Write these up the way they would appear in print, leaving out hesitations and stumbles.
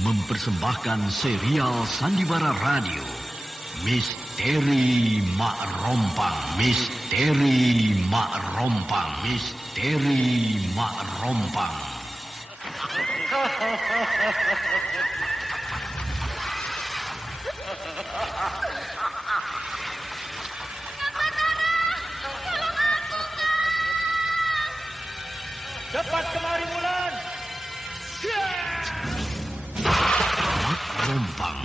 mempersembahkan serial Sandiwara Radio Misteri Mak Rompang. Misteri Mak Rompang. Misteri Mak Rompang. Cepat kemari, Wulan. Mak Rompang.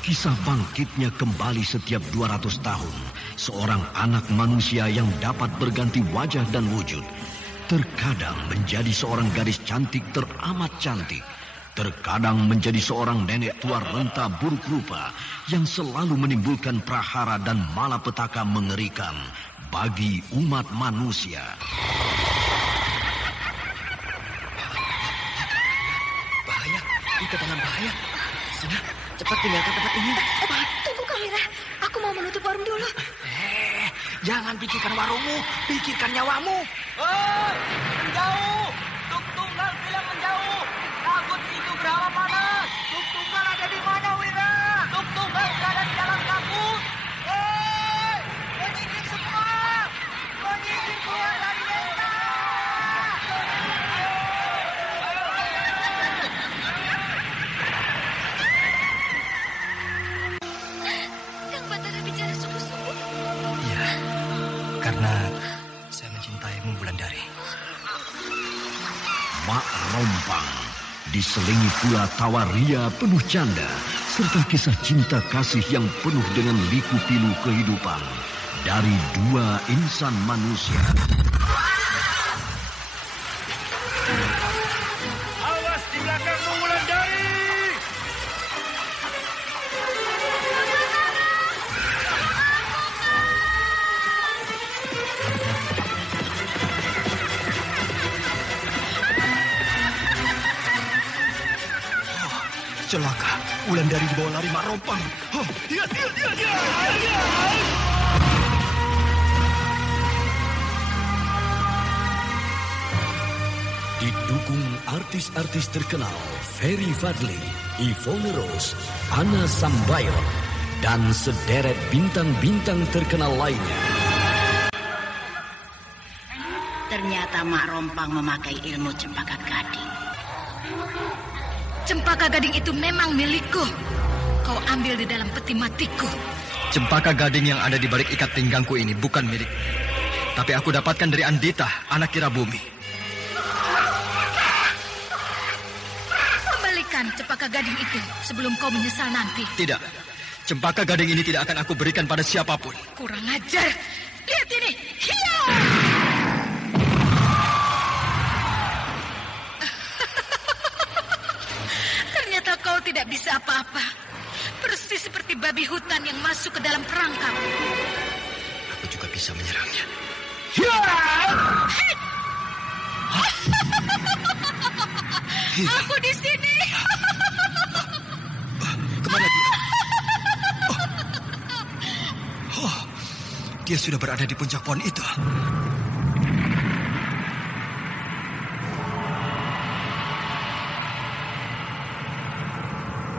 Kisah bangkitnya kembali setiap 200 tahun. Seorang anak manusia yang dapat berganti wajah dan wujud. Terkadang menjadi seorang gadis cantik teramat cantik. Terkadang menjadi seorang nenek tua renta buruk rupa yang selalu menimbulkan prahara dan malapetaka mengerikan bagi umat manusia. Bahaya, kita dalam bahaya. Sana, cepat tinggalkan tempat ini. Cepat. Tunggu, Kamira. Aku mau menutup warung dulu. Jangan pikirkan warungmu, pikirkan nyawamu. Hei, menjauh. Tuk Tunggal bilang menjauh. Takut itu berawa panas. Tuk Tunggal ada di mana, Wira? Tuk Tunggal berada di dalam kabut. Hei, menyingkir semua. Menyingkir keluar dari desa. Kang Batara bicara sungguh-sungguh. Iya, karena saya mencintaimu, Wulandari. Mak Rompang diselingi pula tawa ria penuh canda serta kisah cinta kasih yang penuh dengan liku-pilu kehidupan dari dua insan manusia. Awas di belakangmu, Wulandari. Celaka, Wulandari dibawa lari Mak Rompang. Dia. Didukung artis-artis terkenal Ferry Fadli, Yvonne Rose, Anna Sambayot, dan sederet bintang-bintang terkenal lainnya. Ternyata Mak Rompang memakai ilmu Cempaka Gading. Cempaka Gading itu memang milikku. Kau ambil di dalam peti matiku. Cempaka Gading yang ada di balik ikat pinggangku ini bukan milik. Tapi aku dapatkan dari Andita, anak Kira Bumi. Kembalikan Cempaka Gading itu sebelum kau menyesal nanti. Tidak, Cempaka Gading ini tidak akan aku berikan pada siapapun. Kurang ajar. Lihat ini. Hiya! Ternyata kau tidak bisa apa-apa. Persis seperti babi hutan yang masuk ke dalam perangkap. Aku juga bisa menyerangnya. Aku di sini. Kemana dia? Dia sudah berada di puncak pohon itu.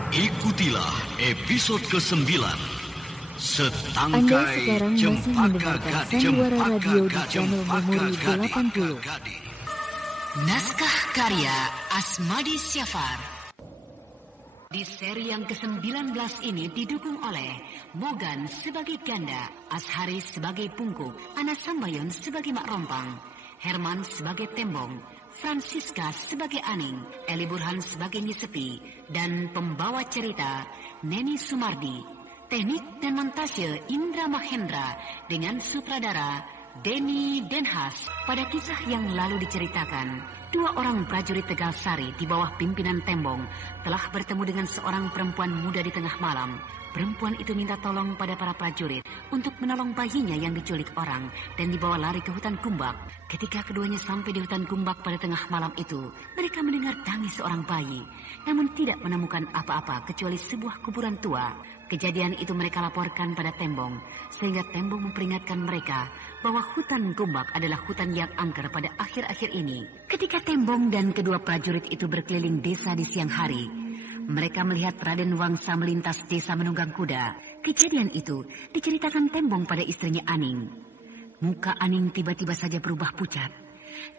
Ikutilah episode ke-9. Anda sekarang masih mendengarkan Sandiwara Radio di channel Memori 80. Naskah karya Asmadi Syafar. Di seri yang ke-19 ini didukung oleh Mogan sebagai Ganda, Ashari sebagai Pungkuk, Ana Sambayon sebagai Mak Rompang, Herman sebagai Tembong, Francisca sebagai Aning, Eli Burhan sebagai Nyisepi, dan pembawa cerita Neni Sumardi. Teknik dan montase Indra Mahendra dengan sutradara Denny Denhas. Pada kisah yang lalu diceritakan, 2 orang prajurit Tegal Sari di bawah pimpinan Tembong telah bertemu dengan seorang perempuan muda di tengah malam. Perempuan itu minta tolong pada para prajurit untuk menolong bayinya yang diculik orang dan dibawa lari ke hutan Kumbak. Ketika keduanya sampai di hutan Kumbak pada tengah malam itu, mereka mendengar tangis seorang bayi, namun tidak menemukan apa-apa kecuali sebuah kuburan tua. Kejadian itu mereka laporkan pada Tembong, sehingga Tembong memperingatkan mereka bahwa hutan Kumbak adalah hutan yang angker pada akhir-akhir ini. Ketika Tembong dan kedua prajurit itu berkeliling desa di siang hari, mereka melihat Raden Wangsa melintas desa menunggang kuda. Kejadian itu diceritakan Tembong pada istrinya Aning. Muka Aning tiba-tiba saja berubah pucat.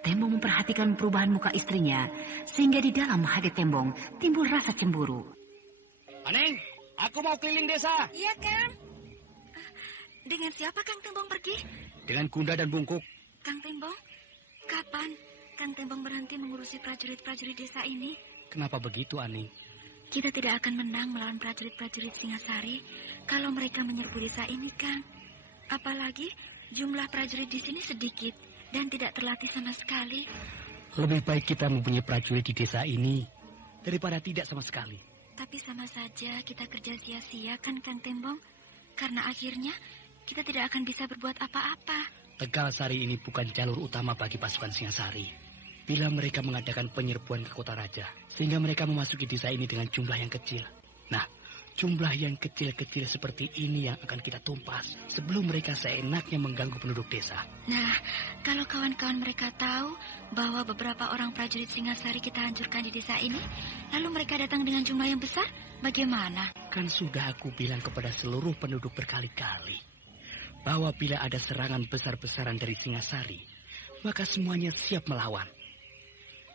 Tembong memperhatikan perubahan muka istrinya, sehingga di dalam hati Tembong timbul rasa cemburu. Aning, aku mau keliling desa. Iya, Kang. Dengan siapa Kang Tembong pergi? Dengan Kunda dan Bungkuk. Kang Tembong, kapan Kang Tembong berhenti mengurusi prajurit-prajurit desa ini? Kenapa begitu, Aning? Kita tidak akan menang melawan prajurit-prajurit Singasari kalau mereka menyerbu desa ini, Kang. Apalagi jumlah prajurit di sini sedikit dan tidak terlatih sama sekali. Lebih baik kita mempunyai prajurit di desa ini daripada tidak sama sekali. Tapi sama saja kita kerja sia-sia kan, Kang Tembong? Karena akhirnya kita tidak akan bisa berbuat apa-apa. Tegal Sari ini bukan jalur utama bagi pasukan Singasari. Bila mereka mengadakan penyerbuan ke kota raja, sehingga mereka memasuki desa ini dengan jumlah yang kecil. Nah, jumlah yang kecil-kecil seperti ini yang akan kita tumpas sebelum mereka seenaknya mengganggu penduduk desa. Nah, kalau kawan-kawan mereka tahu bahwa beberapa orang prajurit Singasari kita hancurkan di desa ini, lalu mereka datang dengan jumlah yang besar, bagaimana? Kan sudah aku bilang kepada seluruh penduduk berkali-kali bahwa bila ada serangan besar-besaran dari Singasari, maka semuanya siap melawan.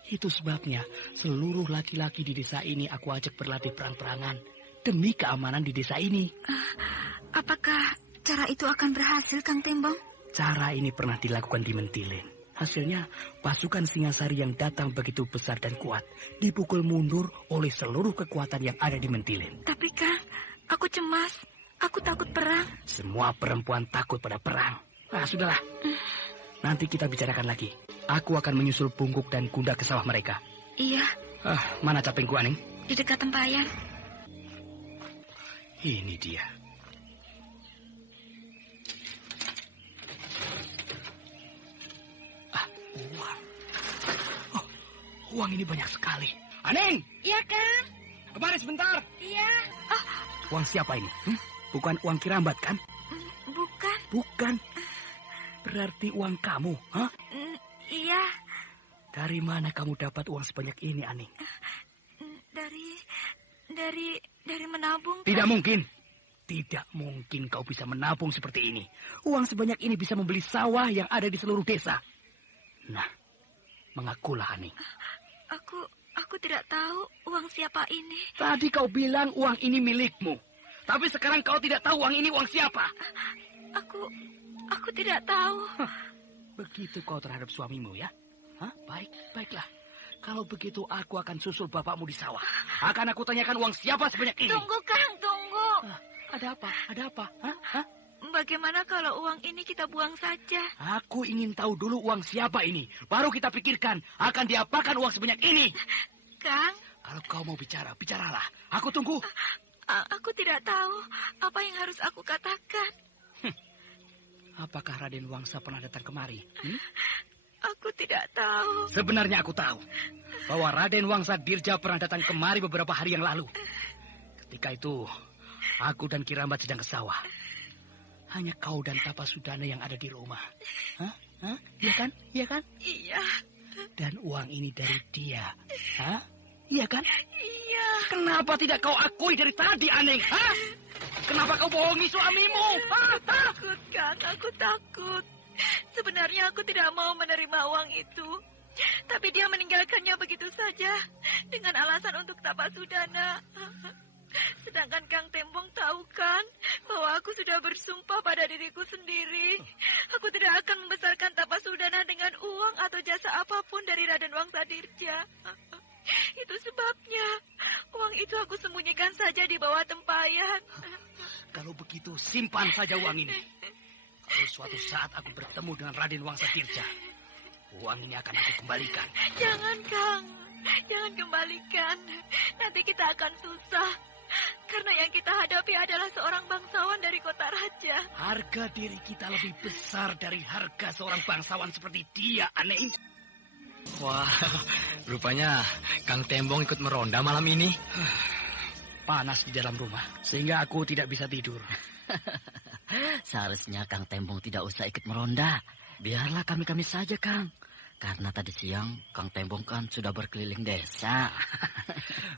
Itu sebabnya seluruh laki-laki di desa ini aku ajak berlatih perang-perangan demi keamanan di desa ini. Apakah cara itu akan berhasil, Kang Tembong? Cara ini pernah dilakukan di Mentilin. Hasilnya, pasukan Singasari yang datang begitu besar dan kuat dipukul mundur oleh seluruh kekuatan yang ada di Mentilin. Tapi Kang, aku cemas. Aku takut perang. Semua perempuan takut pada perang. Ah, sudahlah. Nanti kita bicarakan lagi. Aku akan menyusul Bungkuk dan Kunda ke sawah mereka. Iya. Mana capingku, Aning? Di dekat tempayan. Ini dia. Uang. Oh, uang ini banyak sekali. Aning! Iya, Kang. Kemari sebentar. Iya. Uang siapa ini? Bukan uang Kirambat, kan? Bukan. Bukan. Berarti uang kamu, hah? Iya. Dari mana kamu dapat uang sebanyak ini, Aning? Dari menabung. Tidak mungkin. Tidak mungkin kau bisa menabung seperti ini. Uang sebanyak ini bisa membeli sawah yang ada di seluruh desa. Nah, mengakulah, Aning. Aku tidak tahu uang siapa ini. Tadi kau bilang uang ini milikmu. Tapi sekarang kau tidak tahu uang ini uang siapa. Aku tidak tahu. Begitu kau terhadap suamimu, ya? Hah? Baiklah. Kalau begitu aku akan susul bapakmu di sawah. Akan aku tanyakan uang siapa sebanyak ini. Tunggu, Kang, tunggu. Ada apa? Hah? Bagaimana kalau uang ini kita buang saja? Aku ingin tahu dulu uang siapa ini. Baru kita pikirkan akan diapakan uang sebanyak ini. Kang. Kalau kau mau bicara, bicaralah. Aku tunggu. Aku tidak tahu apa yang harus aku katakan. Apakah Raden Wangsa pernah datang kemari? Aku tidak tahu. Sebenarnya aku tahu bahwa Raden Wangsa Dirja pernah datang kemari beberapa hari yang lalu. Ketika itu, aku dan Kirambat sedang ke sawah. Hanya kau dan Tapasudana yang ada di rumah. Hah? Iya kan? Iya. Dan uang ini dari dia. Hah? Iya kan? Iya. Kenapa tidak kau akui dari tadi, Aning? Hah? Kenapa kau bohongi suamimu? Takut, Kang. Aku takut. Sebenarnya aku tidak mau menerima uang itu. Tapi dia meninggalkannya begitu saja. Dengan alasan untuk Tapasudana. Sedangkan Kang Tembong tahu kan bahwa aku sudah bersumpah pada diriku sendiri. Aku tidak akan membesarkan Tapasudana dengan uang atau jasa apapun dari Raden Wangsa Dirja. Itu sebabnya uang itu aku sembunyikan saja di bawah tempayan. Kalau begitu simpan saja uang ini. Kalau suatu saat aku bertemu dengan Raden Wangsa Dirja, uang ini akan aku kembalikan. Jangan, Kang. Jangan kembalikan. Nanti kita akan susah. Karena yang kita hadapi adalah seorang bangsawan dari kota raja. Harga diri kita lebih besar dari harga seorang bangsawan seperti dia, Aning. Wah, rupanya Kang Tembong ikut meronda malam ini. Panas di dalam rumah, sehingga aku tidak bisa tidur. Seharusnya Kang Tembong tidak usah ikut meronda. Biarlah kami saja, Kang. Karena tadi siang Kang Tembong kan sudah berkeliling desa.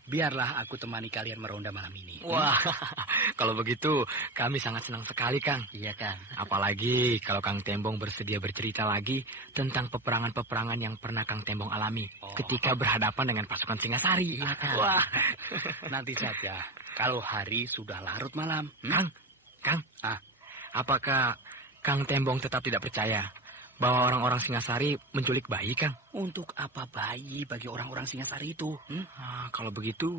Biarlah aku temani kalian meronda malam ini. Wah, kalau begitu kami sangat senang sekali, Kang. Iya, Kang. Apalagi kalau Kang Tembong bersedia bercerita lagi tentang peperangan-peperangan yang pernah Kang Tembong alami ketika berhadapan dengan pasukan Singasari. Iya, Kang. Wah, nanti saja. Kalau hari sudah larut malam. Kang, apakah Kang Tembong tetap tidak percaya bahwa orang-orang Singasari menculik bayi, Kang? Untuk apa bayi bagi orang-orang Singasari itu? Kalau begitu,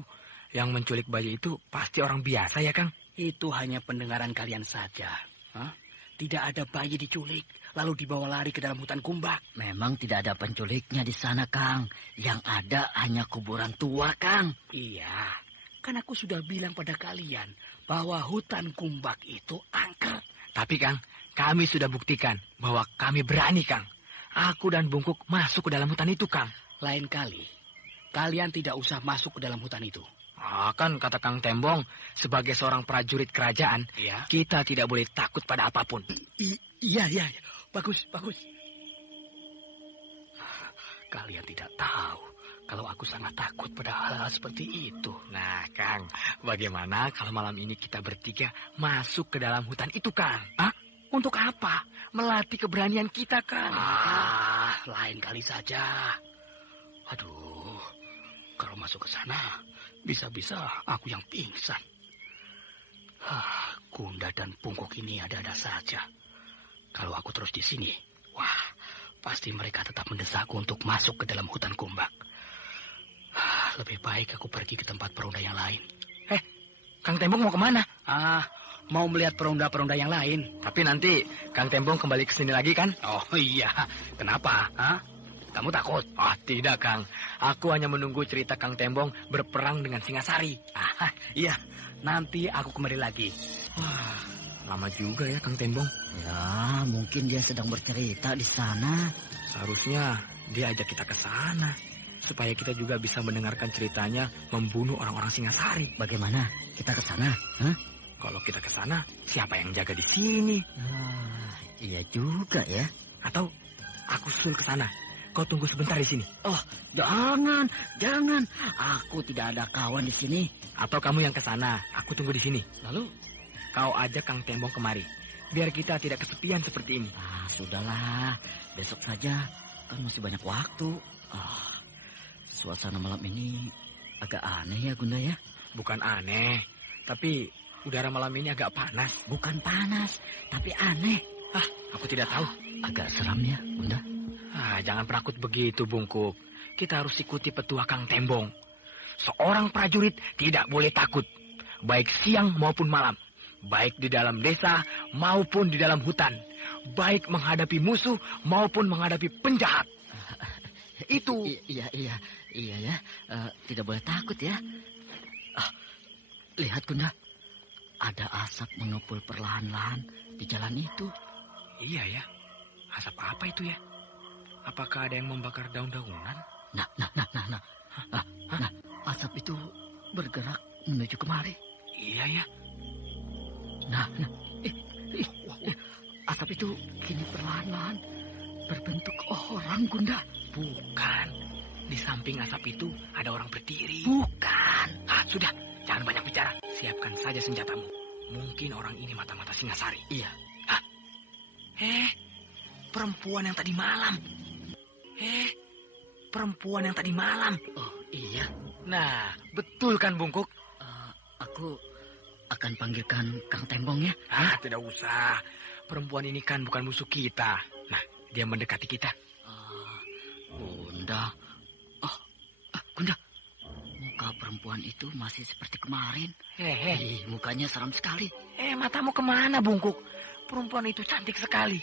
yang menculik bayi itu pasti orang biasa ya, Kang? Itu hanya pendengaran kalian saja. Tidak ada bayi diculik, lalu dibawa lari ke dalam hutan kumbak. Memang tidak ada penculiknya di sana, Kang. Yang ada hanya kuburan tua, Kang. Iya, kan aku sudah bilang pada kalian bahwa hutan kumbak itu angker. Tapi, Kang, kami sudah buktikan bahwa kami berani, Kang. Aku dan Bungkuk masuk ke dalam hutan itu, Kang. Lain kali, kalian tidak usah masuk ke dalam hutan itu. Kan kata Kang Tembong, sebagai seorang prajurit kerajaan, kita tidak boleh takut pada apapun. Iya. Bagus. Kalian tidak tahu kalau aku sangat takut pada hal-hal seperti itu. Nah, Kang, bagaimana kalau malam ini kita bertiga masuk ke dalam hutan itu, Kang? Untuk apa? Melatih keberanian kita, Kang. Lain kali saja. Aduh, kalau masuk ke sana, bisa-bisa aku yang pingsan. Gunda dan Bungkuk ini ada-ada saja. Kalau aku terus di sini, pasti mereka tetap mendesakku untuk masuk ke dalam hutan kumbak. Lebih baik aku pergi ke tempat peronda yang lain. Kang Tembong mau kemana? Mau melihat peronda-peronda yang lain. Tapi nanti Kang Tembong kembali ke sini lagi, kan? Oh iya, kenapa? Kamu takut? Tidak, Kang. Aku hanya menunggu cerita Kang Tembong berperang dengan Singasari. Iya, nanti aku kembali lagi. Lama juga ya Kang Tembong. Ya, mungkin dia sedang bercerita di sana. Seharusnya dia ajak kita ke sana, supaya kita juga bisa mendengarkan ceritanya membunuh orang-orang Singasari. Bagaimana? Kita ke sana? Kalau kita ke sana, siapa yang jaga di sini? Iya juga ya. Atau aku susul ke sana. Kau tunggu sebentar di sini. Oh, jangan. Aku tidak ada kawan di sini. Atau kamu yang ke sana, aku tunggu di sini. Lalu kau ajak Kang Tembong kemari, biar kita tidak kesepian seperti ini. Sudahlah, besok saja. Kan masih banyak waktu. Suasana malam ini agak aneh ya, Gunda ya. Bukan aneh, tapi udara malam ini agak panas. Bukan panas, tapi aneh. Aku tidak tahu. Agak seram ya, Bunda. Jangan penakut begitu, Bungkuk. Kita harus ikuti petua Kang Tembong. Seorang prajurit tidak boleh takut, baik siang maupun malam. Baik di dalam desa maupun di dalam hutan. Baik menghadapi musuh maupun menghadapi penjahat. Itu. Iya ya. Tidak boleh takut ya. Lihat, Gunda. Ada asap mengepul perlahan-lahan di jalan itu. Iya ya. Asap apa itu ya? Apakah ada yang membakar daun-daunan? Nah. Asap itu bergerak menuju kemari. Iya ya. Nah. Asap itu kini perlahan-lahan berbentuk orang, Gunda. Bukan. Di samping asap itu ada orang berdiri. Bukan. Sudah. Jangan banyak bicara. Siapkan saja senjatamu. Mungkin orang ini mata-mata Singasari. Iya. Perempuan yang tadi malam. Perempuan yang tadi malam. Oh, iya. Nah, betul kan, Bungkuk? Aku akan panggilkan Kang Tembong ya. Tidak usah. Perempuan ini kan bukan musuh kita. Nah, dia mendekati kita. Bunda. Gunda. Muka perempuan itu masih seperti kemarin. Mukanya seram sekali. Matamu kemana, Bungkuk? Perempuan itu cantik sekali.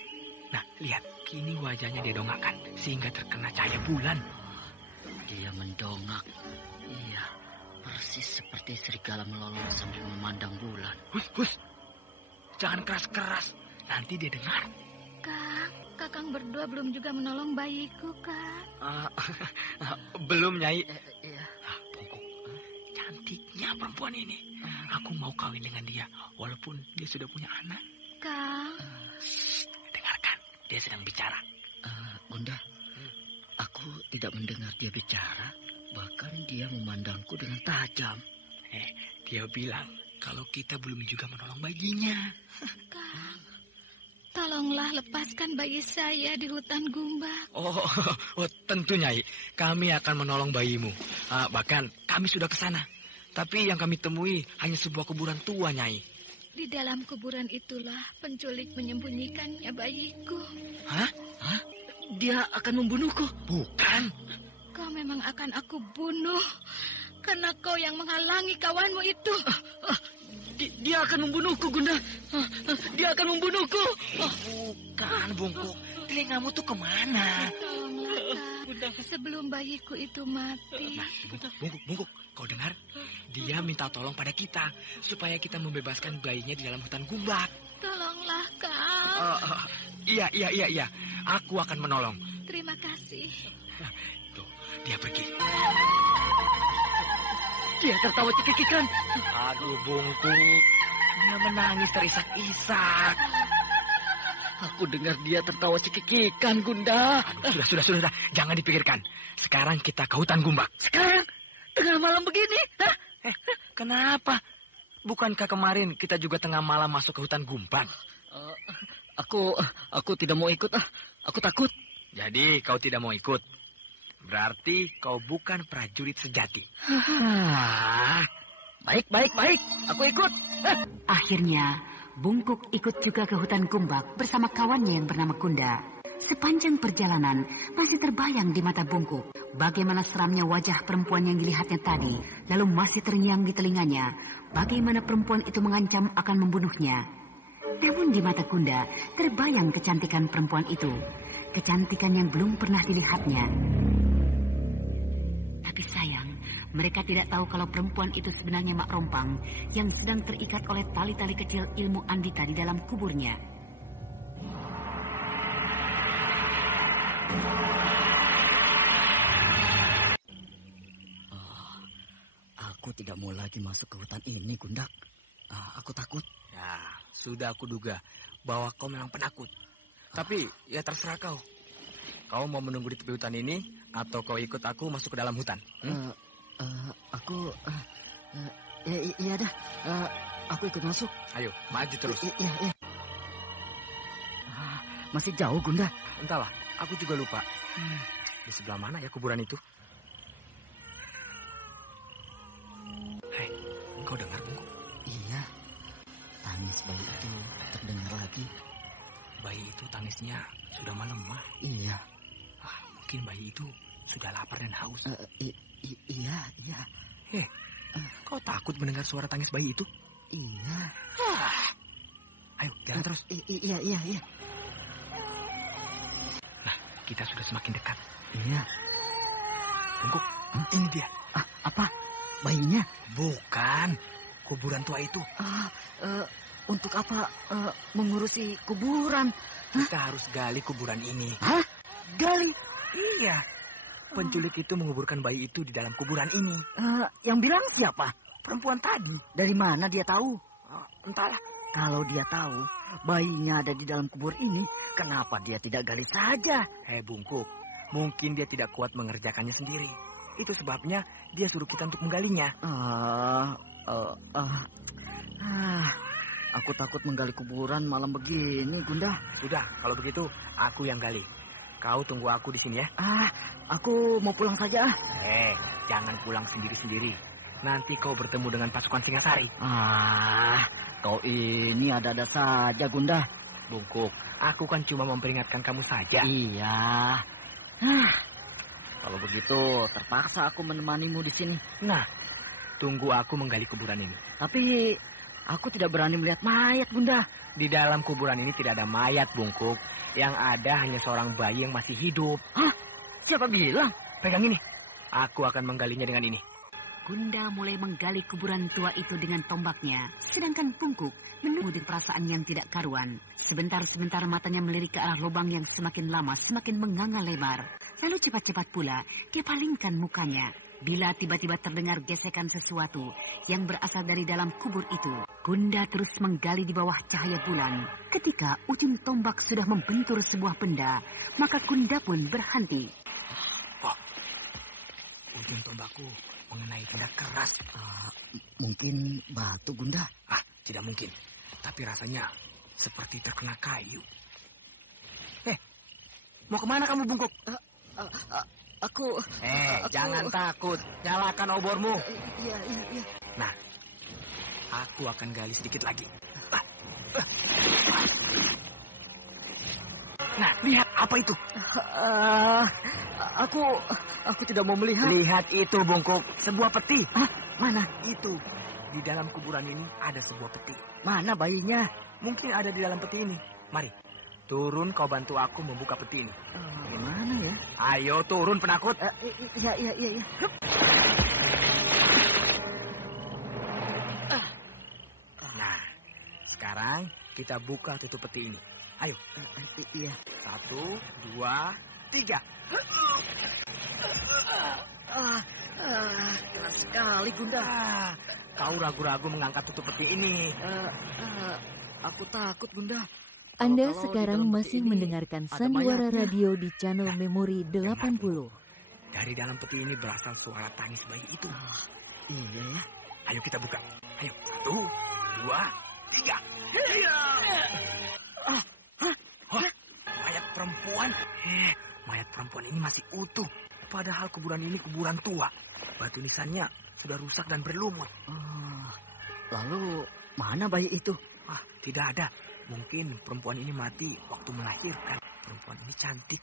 Nah, lihat. Kini wajahnya dia dongakkan sehingga terkena cahaya bulan. Dia mendongak. Iya, persis seperti serigala melolong sambil memandang bulan. Hus. Jangan keras-keras. Nanti dia dengar. Kakang berdua belum juga menolong bayiku, Kang. Belum, Nyai. Iya. Bungkuk, cantiknya perempuan ini. Aku mau kawin dengan dia, walaupun dia sudah punya anak. Kang. Dengarkan, dia sedang bicara. Bunda, tidak mendengar dia bicara. Bahkan dia memandangku dengan tajam. Dia bilang kalau kita belum juga menolong bayinya. Kang, tolonglah lepaskan bayi saya di hutan Gumbak. Oh, tentu Nyai. Kami akan menolong bayimu. Bahkan kami sudah ke sana. Tapi yang kami temui hanya sebuah kuburan tua, Nyai. Di dalam kuburan itulah penculik menyembunyikannya bayiku. Hah? Dia akan membunuhku? Bukan. Kau memang akan aku bunuh. Karena kau yang menghalangi kawanmu itu. Dia akan membunuhku, Gunda. Dia akan membunuhku. Bukan, Bungkuk. Telingamu tuh kemana? Tolonglah, Kang. Sebelum bayiku itu mati. Bungkuk, kau dengar? Dia minta tolong pada kita supaya kita membebaskan bayinya di dalam hutan Gumbak. Tolonglah, Kang. Iya. Aku akan menolong. Terima kasih. Tuh, dia pergi. Dia tertawa cekikikan. Aduh, Bungkuk. Dia menangis terisak-isak. Aku dengar dia tertawa cekikikan, Gunda. Sudah. Jangan dipikirkan. Sekarang kita ke hutan Gumbak. Sekarang? Tengah malam begini? Kenapa? Bukankah kemarin kita juga tengah malam masuk ke hutan Gumbak? Aku tidak mau ikut. Aku takut. Jadi kau tidak mau ikut? Berarti kau bukan prajurit sejati. Baik. Aku ikut. Akhirnya, Bungkuk ikut juga ke hutan Gumbak bersama kawannya yang bernama Kunda. Sepanjang perjalanan, masih terbayang di mata Bungkuk bagaimana seramnya wajah perempuan yang dilihatnya tadi, lalu masih terngiang di telinganya bagaimana perempuan itu mengancam akan membunuhnya. Namun di mata Kunda terbayang kecantikan perempuan itu, kecantikan yang belum pernah dilihatnya. Tapi sayang, mereka tidak tahu kalau perempuan itu sebenarnya Mak Rompang yang sedang terikat oleh tali-tali kecil ilmu Andita di dalam kuburnya. Aku tidak mau lagi masuk ke hutan ini, Gundak. Aku takut. Ya, sudah aku duga bahwa kau memang penakut. Tapi ya terserah kau. Kau mau menunggu di tepi hutan ini atau kau ikut aku masuk ke dalam hutan? Iya dah. Aku ikut masuk. Ayo, maju terus. Iya. Masih jauh, Gunda. Entahlah, aku juga lupa. Di sebelah mana ya kuburan itu? Hei, kau dengar, Bungkuk? Iya. Tangis bayi itu terdengar lagi. Bayi itu tangisnya sudah melemah. Iya. Mungkin bayi itu sudah lapar dan haus. Iya. Kau takut mendengar suara tangis bayi itu? Iya. Ayo, jalan terus. Iya. Nah, kita sudah semakin dekat. Iya. Bungkuk, ini dia. Apa? Bayinya? Bukan. Kuburan tua itu. Untuk apa mengurusi kuburan? Kita harus gali kuburan ini. Hah? Gali? Iya. Penculik itu menguburkan bayi itu di dalam kuburan ini. Yang bilang siapa? Perempuan tadi. Dari mana dia tahu? Entahlah. Kalau dia tahu bayinya ada di dalam kubur ini, kenapa dia tidak gali saja? Bungkuk, mungkin dia tidak kuat mengerjakannya sendiri. Itu sebabnya dia suruh kita untuk menggalinya. Aku takut menggali kuburan malam begini, Gunda. Sudah, kalau begitu aku yang gali. Kau tunggu aku di sini ya. Aku mau pulang saja. Jangan pulang sendiri-sendiri. Nanti kau bertemu dengan pasukan Singasari. Kau ini ada-ada saja, Gunda. Bungkuk, aku kan cuma memperingatkan kamu saja. Iya. Kalau begitu, terpaksa aku menemanimu di sini. Nah, tunggu aku menggali kuburan ini. Tapi aku tidak berani melihat mayat, Bunda. Di dalam kuburan ini tidak ada mayat, Bungkuk. Yang ada hanya seorang bayi yang masih hidup. Hah? Siapa bilang? Pegang ini. Aku akan menggalinya dengan ini. Gunda mulai menggali kuburan tua itu dengan tombaknya, sedangkan Bungkuk menunggu di perasaan yang tidak karuan. Sebentar-sebentar matanya melirik ke arah lubang yang semakin lama semakin menganga lebar. Lalu cepat-cepat pula dia palingkan mukanya. Bila tiba-tiba terdengar gesekan sesuatu yang berasal dari dalam kubur itu, Gunda terus menggali di bawah cahaya bulan. Ketika ujung tombak sudah membentur sebuah benda, maka Gunda pun berhenti. ujung tombakku mengenai benda keras. Mungkin batu, Gunda. Tidak mungkin. Tapi rasanya seperti terkena kayu. Mau kemana kamu, Bungkuk? Aku... Jangan takut. Nyalakan obormu. Iya. Nah, aku akan gali sedikit lagi. Nah, lihat apa itu? Aku tidak mau melihat. Lihat itu, Bungkuk. Sebuah peti. Mana? Itu. Di dalam kuburan ini ada sebuah peti. Mana bayinya? Mungkin ada di dalam peti ini. Mari, turun kau bantu aku membuka peti ini. Gimana ya? Ayo turun, penakut. Iya. Nah, sekarang kita buka tutup peti ini. Ayo. Iya. 1, 2, 3. Keras sekali, Gunda. Kau ragu-ragu mengangkat tutup peti ini. Aku takut, Gunda. Anda Kalau sekarang di dalam masih peti ini mendengarkan ada Sandiwara mayatnya. Radio di channel Memori 80. Dari dalam peti ini berasal suara tangis bayi itu. Iya ya. Ayo kita buka. Ayo. 1, 2, 3. Mayat perempuan. Mayat perempuan ini masih utuh. Padahal kuburan ini kuburan tua. Batu nisannya sudah rusak dan berlumut. Lalu mana bayi itu? Tidak ada. Mungkin perempuan ini mati waktu melahirkan. Perempuan ini cantik.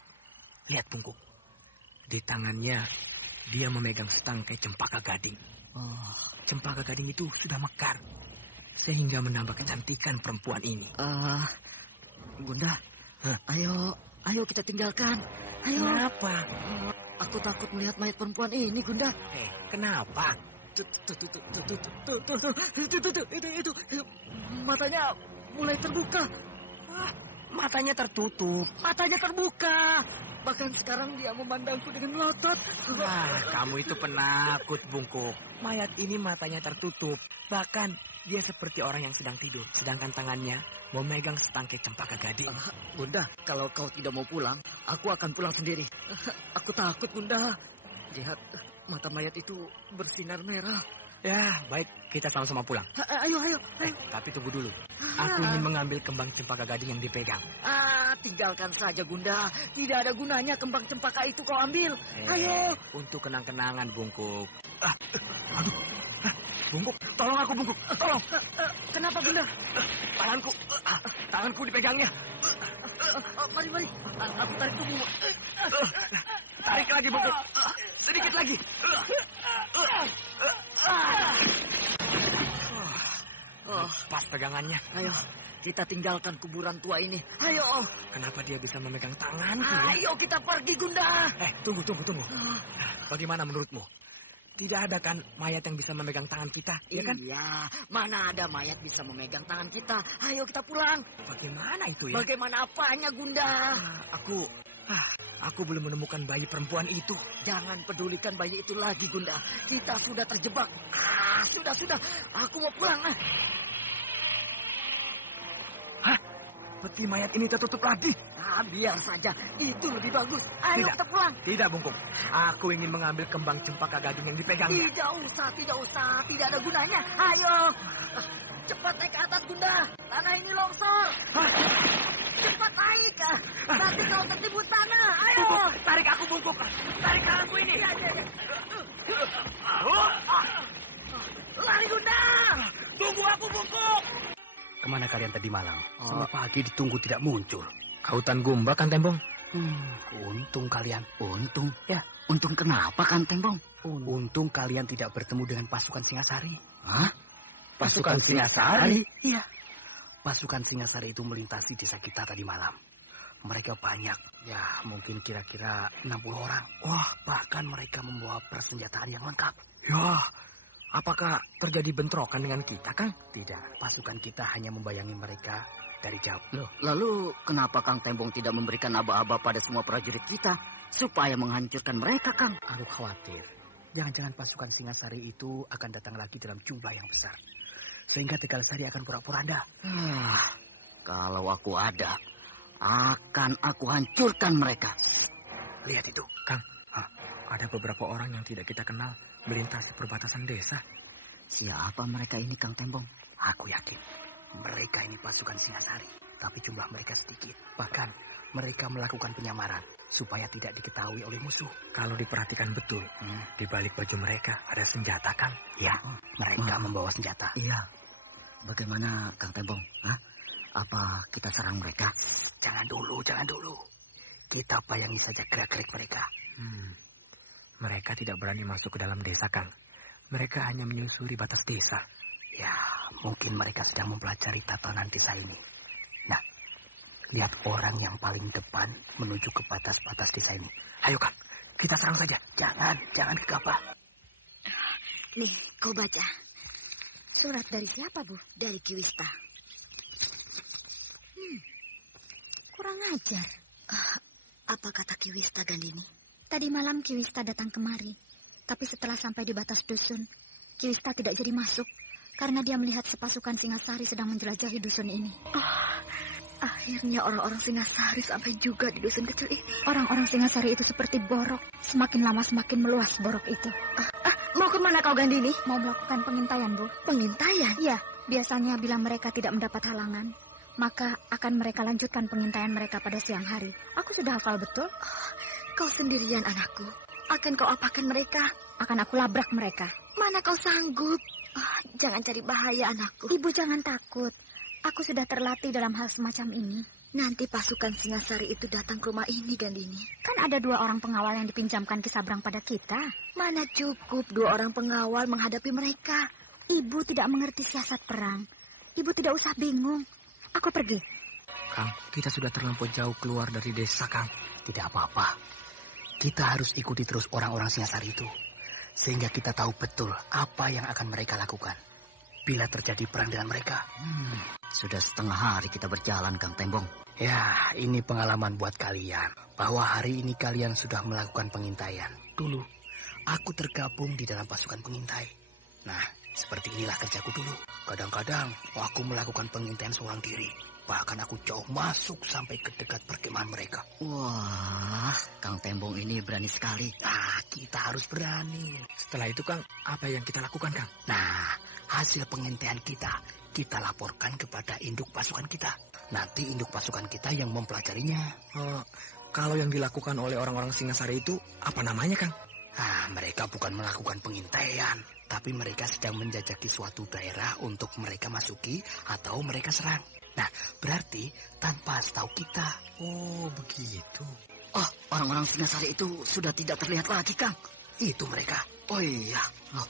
Lihat, Bungkuk. Di tangannya dia memegang setangkai cempaka gading. Cempaka gading itu sudah mekar. Sehingga menambah kecantikan perempuan ini. Bunda, ayo kita tinggalkan. Ayo. Kenapa? Aku takut melihat mayat perempuan ini, Gunda. Kenapa? Tuh, itu matanya mulai terbuka. Matanya tertutup. Matanya terbuka. Bahkan sekarang dia memandangku dengan melotot. Kamu itu penakut, Bungkuk. Mayat ini matanya tertutup. Bahkan dia seperti orang yang sedang tidur. Sedangkan tangannya memegang setangkai cempaka gading. Bunda, kalau kau tidak mau pulang, aku akan pulang sendiri. Aku takut, Bunda. Lihat, mata mayat itu bersinar merah. Ya, baik. Kita sama-sama pulang. Ayo. Tapi tunggu dulu. Aku ingin mengambil kembang cempaka gading yang dipegang. Tinggalkan saja, Gunda. Tidak ada gunanya kembang cempaka itu kau ambil. Ayo. Untuk kenang-kenangan, Bungkuk. Aduh. Bungkuk, tolong aku, Bungkuk. Tolong. Kenapa, Bunda? Tanganku dipegangnya. Mari. Aku tarik tubuhmu. Tarik lagi, Bungkuk. Sedikit lagi. Lepas pegangannya. Ayo, kita tinggalkan kuburan tua ini. Ayo. Kenapa dia bisa memegang tanganku? Ayo kita pergi, Gunda. Tunggu. Bagaimana menurutmu? Tidak ada kan mayat yang bisa memegang tangan kita, iya kan? Iya, mana ada mayat bisa memegang tangan kita. Ayo kita pulang. Bagaimana itu ya? Bagaimana apanya, Gunda? Aku belum menemukan bayi perempuan itu. Jangan pedulikan bayi itu lagi, Gunda. Kita sudah terjebak. Sudah. Aku mau pulang. Peti mayat ini tertutup lagi. Biar saja. Itu lebih bagus. Ayo kita pulang. Tidak, Bungkuk. Aku ingin mengambil kembang cempaka gading yang dipegang. Tidak usah. Tidak ada gunanya. Ayo. Cepat naik ke atas, Gunda. Tanah ini longsor. Cepat naik. Nanti kau tertimbun tanah. Ayo. Tarik aku, Bungkuk. Tarik tanganku ini. Lari, Gunda. Tunggu aku, Bungkuk. Kemana kalian tadi malam? Sampai pagi ditunggu tidak muncul. Hutan Gumba, kan, Tembong? Untung kalian. Untung? Ya. Untung kenapa, kan, Tembong? Untung kalian tidak bertemu dengan pasukan Singasari. Pasukan Singasari? Iya. Pasukan Singasari itu melintasi desa kita tadi malam. Mereka banyak. Ya, mungkin kira-kira 60 orang. Wah, bahkan mereka membawa persenjataan yang lengkap. Ya, apakah terjadi bentrokan dengan kita, Kang? Tidak, pasukan kita hanya membayangi mereka dari jauh. Loh, lalu kenapa Kang Tembong tidak memberikan aba-aba pada semua prajurit kita supaya menghancurkan mereka, Kang? Aku khawatir. Jangan-jangan pasukan Singasari itu akan datang lagi dalam jumlah yang besar. Sehingga Tegalsari akan pura-pura ada. Kalau aku ada, akan aku hancurkan mereka. Lihat itu, Kang. Ada beberapa orang yang tidak kita kenal melintasi perbatasan desa. Siapa mereka ini, Kang Tembong? Aku yakin mereka ini pasukan Singasari, tapi jumlah mereka sedikit. Bahkan mereka melakukan penyamaran supaya tidak diketahui oleh musuh. Kalau diperhatikan betul, di balik baju mereka ada senjata, Kang. Ya, mereka membawa senjata. Iya. Bagaimana, Kang Tembong? Hah? Apa kita serang mereka? Jangan dulu. Kita bayangi saja gerak-gerik mereka. Mereka tidak berani masuk ke dalam desa, Kang. Mereka hanya menyusuri batas desa. Ya, mungkin mereka sedang mempelajari tatanan desa ini. Nah, lihat orang yang paling depan menuju ke batas-batas desa ini. Ayo, Kang, kita serang saja. Jangan gegabah. Nih, kau baca. Surat dari siapa, Bu? Dari Ki Wista. Kurang ajar. Apa kata Ki Wista, Gandini? Tadi malam Ki Wista datang kemari. Tapi setelah sampai di batas dusun, Ki Wista tidak jadi masuk. Karena dia melihat sepasukan Singasari sedang menjelajahi dusun ini. Akhirnya orang-orang Singasari sampai juga di dusun kecil ini. Orang-orang Singasari itu seperti borok. Semakin lama semakin meluas borok itu. Mau kemana kau, Gandini? Mau melakukan pengintaian, Bu. Pengintaian? Iya, biasanya bila mereka tidak mendapat halangan, maka akan mereka lanjutkan pengintaian mereka pada siang hari. Aku sudah hafal betul. Kau sendirian, anakku. Akan kau apakan mereka? Akan aku labrak mereka. Mana kau sanggup? Jangan cari bahaya, anakku. Ibu jangan takut. Aku sudah terlatih dalam hal semacam ini. Nanti pasukan Singasari itu datang ke rumah ini, Gandini. Kan ada 2 orang pengawal yang dipinjamkan Ki Sabrang pada kita. Mana cukup 2 orang pengawal menghadapi mereka. Ibu tidak mengerti siasat perang. Ibu tidak usah bingung. Aku pergi. Kang, kita sudah terlampau jauh keluar dari desa, Kang. Tidak apa-apa. Kita harus ikuti terus orang-orang Singasari itu. Sehingga kita tahu betul apa yang akan mereka lakukan bila terjadi perang dengan mereka. Sudah setengah hari kita berjalan, Kang Tembong. Ya, ini pengalaman buat kalian. Bahwa hari ini kalian sudah melakukan pengintaian. Dulu, aku tergabung di dalam pasukan pengintai. Nah, seperti inilah kerjaku dulu. Kadang-kadang aku melakukan pengintaian seorang diri. Bahkan aku jauh masuk sampai ke dekat perkemahan mereka. Wah, Kang Tembong ini berani sekali. Nah, kita harus berani. Setelah itu, Kang, apa yang kita lakukan, Kang? Nah, hasil pengintaian kita laporkan kepada induk pasukan kita. Nanti induk pasukan kita yang mempelajarinya. Kalau yang dilakukan oleh orang-orang Singasari itu, apa namanya, Kang? Mereka bukan melakukan pengintaian, tapi mereka sedang menjajaki suatu daerah untuk mereka masuki atau mereka serang. Nah, berarti tanpa setahu kita. Oh, begitu. Oh, orang-orang Singasari itu sudah tidak terlihat lagi, Kang. Itu mereka. Oh iya. Loh,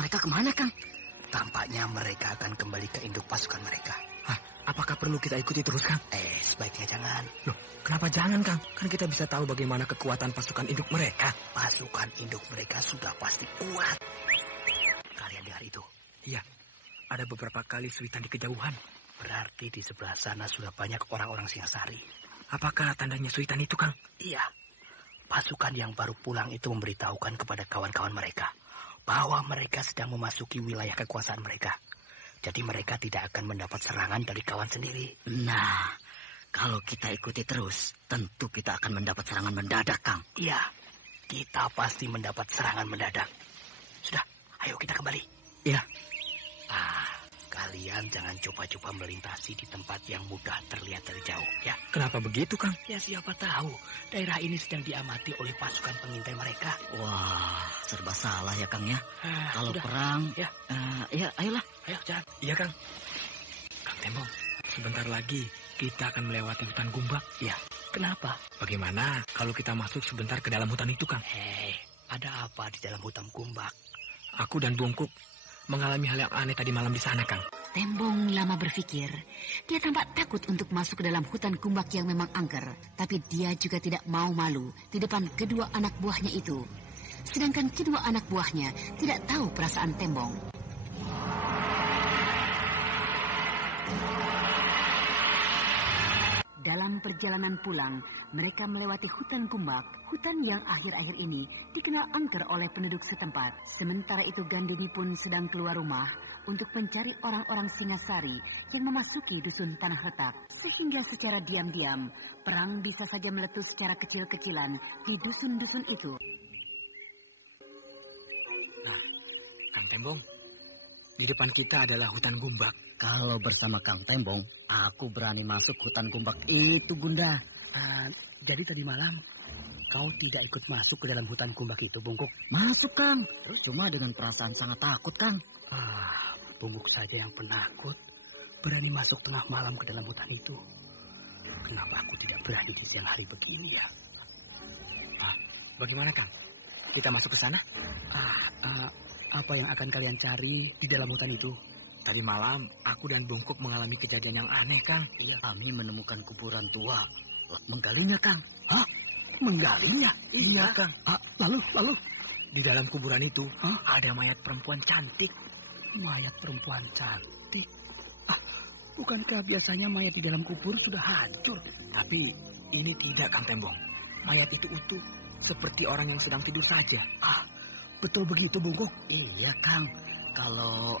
mereka kemana, Kang? Tampaknya mereka akan kembali ke induk pasukan mereka. Apakah perlu kita ikuti terus, Kang? Sebaiknya jangan. Loh, kenapa jangan, Kang? Kan kita bisa tahu bagaimana kekuatan pasukan induk mereka. Pasukan induk mereka sudah pasti kuat. Kalian dengar itu? Iya, ada beberapa kali suitan di kejauhan. Berarti di sebelah sana sudah banyak orang-orang Singasari. Apakah tandanya suitan itu, Kang? Iya. Pasukan yang baru pulang itu memberitahukan kepada kawan-kawan mereka bahwa mereka sedang memasuki wilayah kekuasaan mereka. Jadi mereka tidak akan mendapat serangan dari kawan sendiri. Nah, kalau kita ikuti terus, tentu kita akan mendapat serangan mendadak, Kang. Iya, kita pasti mendapat serangan mendadak. Sudah, ayo kita kembali. Iya. Kalian jangan coba-coba melintasi di tempat yang mudah terlihat dari jauh, ya. Kenapa begitu, Kang? Ya, siapa tahu daerah ini sedang diamati oleh pasukan pengintai mereka. Wah, serba salah ya, Kang, ya. Kalau sudah. perang, ya, ayolah. Ayo, jalan. Iya, Kang. Kang Tembong, sebentar lagi kita akan melewati hutan Gumbak. Ya, kenapa? Bagaimana kalau kita masuk sebentar ke dalam hutan itu, Kang? Ada apa di dalam hutan Gumbak? Aku dan Bungkuk mengalami hal yang aneh tadi malam di sana, Kang. Tembong lama berpikir. Dia tampak takut untuk masuk ke dalam hutan Gumbak yang memang angker. Tapi dia juga tidak mau malu di depan kedua anak buahnya itu. Sedangkan kedua anak buahnya tidak tahu perasaan Tembong. Dalam perjalanan pulang, mereka melewati hutan Gumbak, hutan yang akhir-akhir ini dikenal angker oleh penduduk setempat. Sementara itu Gandini pun sedang keluar rumah untuk mencari orang-orang Singasari yang memasuki dusun Tanah Retak. Sehingga secara diam-diam, perang bisa saja meletus secara kecil-kecilan di dusun-dusun itu. Kang Tembong, di depan kita adalah hutan gumbak. Kalau bersama Kang Tembong, aku berani masuk hutan gumbak itu, Gunda. Jadi tadi malam kau tidak ikut masuk ke dalam hutan gumbak itu, Bungkuk? Masuk, Kang. Cuma dengan perasaan sangat takut, Kang. Bungkuk saja yang penakut, berani masuk tengah malam ke dalam hutan itu. Kenapa aku tidak berani di siang hari begini ya? Bagaimana, Kang? Kita masuk ke sana? Apa yang akan kalian cari di dalam hutan itu? Tadi malam, aku dan Bungkuk mengalami kejadian yang aneh, Kang. Kami menemukan kuburan tua. Menggalinya, Kang. Hah? Menggalinya? Iya, Kang. Lalu? Di dalam kuburan itu, ada mayat perempuan cantik. Mayat perempuan cantik? Bukankah biasanya mayat di dalam kubur sudah hancur? Tapi ini tidak, Kang Tembong. Mayat itu utuh, seperti orang yang sedang tidur saja. Betul begitu, Bungkuk? Iya, Kang. Kalau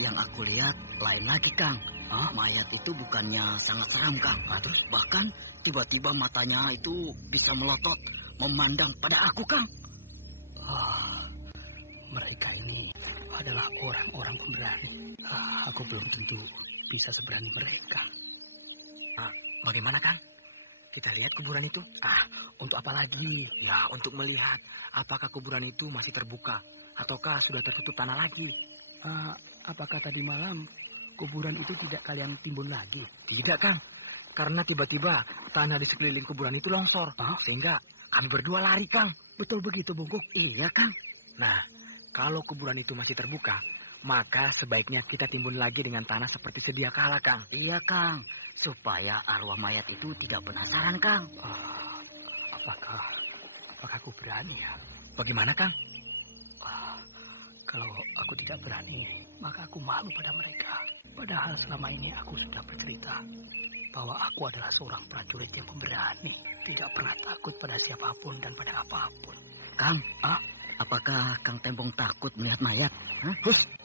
yang aku lihat lain lagi, Kang. Mayat itu bukannya sangat seram, Kang. Terus bahkan tiba-tiba matanya itu bisa melotot, memandang pada aku, Kang. Mereka ini adalah orang-orang pemberani. Aku belum tentu bisa seberani mereka. Bagaimana, Kang? Kita lihat kuburan itu? Untuk apa lagi? Ya, untuk melihat apakah kuburan itu masih terbuka ataukah sudah tertutup tanah lagi. Apakah tadi malam kuburan itu tidak kalian timbun lagi? Tidak, Kang. Karena tiba-tiba tanah di sekeliling kuburan itu longsor. Sehingga kami berdua lari, Kang. Betul begitu, Bungkuk? Iya, Kang. Nah, kalau kuburan itu masih terbuka, maka sebaiknya kita timbun lagi dengan tanah seperti sedia kala, Kang. Iya, Kang. Supaya arwah mayat itu tidak penasaran, Kang. Apakah aku berani ya? Bagaimana, Kang? Kalau aku tidak berani, maka aku malu pada mereka. Padahal selama ini aku sudah bercerita bahwa aku adalah seorang prajurit yang pemberani. Tidak pernah takut pada siapapun dan pada apapun. Kang, apakah Kang Tembong takut melihat mayat?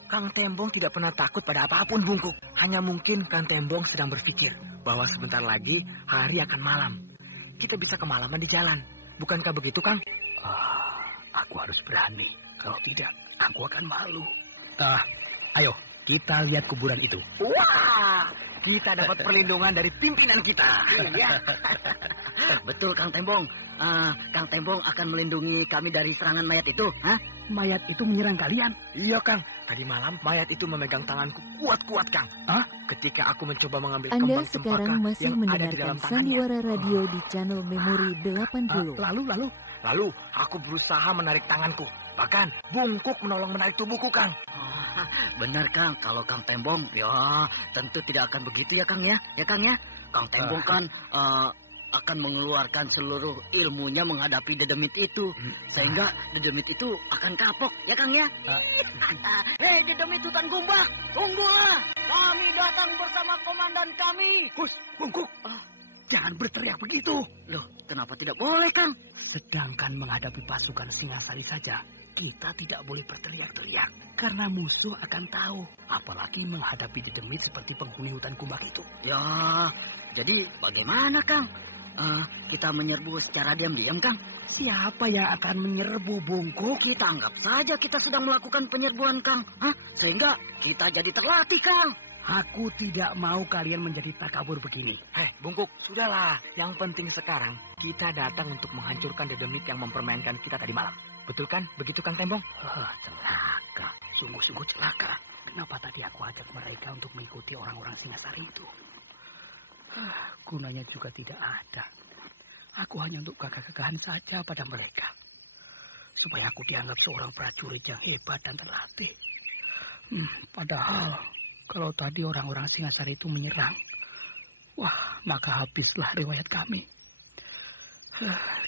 Kang Tembong tidak pernah takut pada apapun, Bungkuk. Hanya mungkin Kang Tembong sedang berpikir bahwa sebentar lagi hari akan malam. Kita bisa kemalaman di jalan. Bukankah begitu, Kang? Aku harus berani. Kalau tidak, aku akan malu. Ayo, kita lihat kuburan itu. Wah, kita dapat perlindungan dari pimpinan kita. Iya. Betul, Kang Tembong. Kang Tembong akan melindungi kami dari serangan mayat itu. Mayat itu menyerang kalian? Iya, Kang. Tadi malam mayat itu memegang tanganku kuat-kuat, Kang. Ketika aku mencoba mengambil Anda kembang sekarang cempaka masih yang ada di mendengarkan dalam tangannya. Sandiwara Radio di channel Memori 80. Lalu aku berusaha menarik tanganku. Bahkan Bungkuk menolong menarik tubuhku, Kang. Benar, Kang. Kalau Kang Tembong, ya tentu tidak akan begitu ya, Kang ya. Ya, Kang ya. Kang Tembong kan akan mengeluarkan seluruh ilmunya menghadapi dedemit itu. Sehingga dedemit itu akan kapok, ya, Kang ya. Hei, dedemit hutan gumbak, tunggulah. Kami datang bersama komandan kami. Bungkuk, jangan berteriak begitu. Loh, kenapa tidak boleh, Kang? Sedangkan menghadapi pasukan Singasari saja, kita tidak boleh berteriak-teriak. Karena musuh akan tahu. Apalagi menghadapi dedemit seperti penghuni hutan gumbak itu. Ya, jadi bagaimana, Kang? Kita menyerbu secara diam-diam, Kang. Siapa yang akan menyerbu, Bungkuk? Kita anggap saja kita sedang melakukan penyerbuan, Kang. Sehingga kita jadi terlatih, Kang. Aku tidak mau kalian menjadi takabur begini. Bungkuk, sudahlah. Yang penting sekarang kita datang untuk menghancurkan dedemit yang mempermainkan kita tadi malam. Betul kan? Begitu, Kang Tembong? Celaka. Sungguh-sungguh celaka. Kenapa tadi aku ajak mereka untuk mengikuti orang-orang Singasari itu? Gunanya juga tidak ada. Aku hanya untuk gagah-gagahan saja pada mereka. Supaya aku dianggap seorang prajurit yang hebat dan terlatih. Padahal kalau tadi orang-orang Singasari itu menyerang, maka habislah riwayat kami.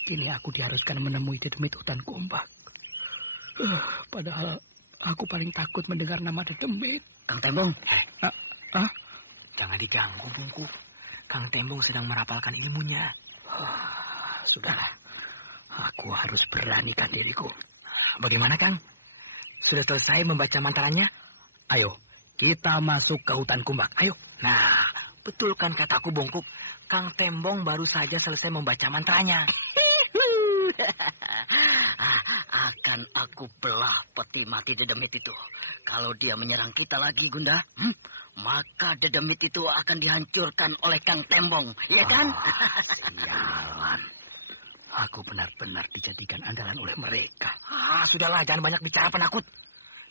Kini aku diharuskan menemui dedemit hutan gumbak. Padahal aku paling takut mendengar nama dedemit. Kang Tembong. Jangan diganggu, Bungkuk. Kang Tembong sedang merapalkan ilmunya. Sudahlah. Aku harus beranikan diriku. Bagaimana, Kang? Sudah selesai membaca mantranya? Ayo, kita masuk ke hutan gumbak. Ayo. Nah, betul kan kataku, Bungkuk. Kang Tembong baru saja selesai membaca mantranya. Akan akan aku belah peti mati Dedemit itu. Kalau dia menyerang kita lagi, Gunda, maka Dedemit itu akan dihancurkan oleh Kang Tembong, ya kan? Sialan. Aku benar-benar dijadikan andalan oleh mereka. Sudahlah, jangan banyak bicara penakut.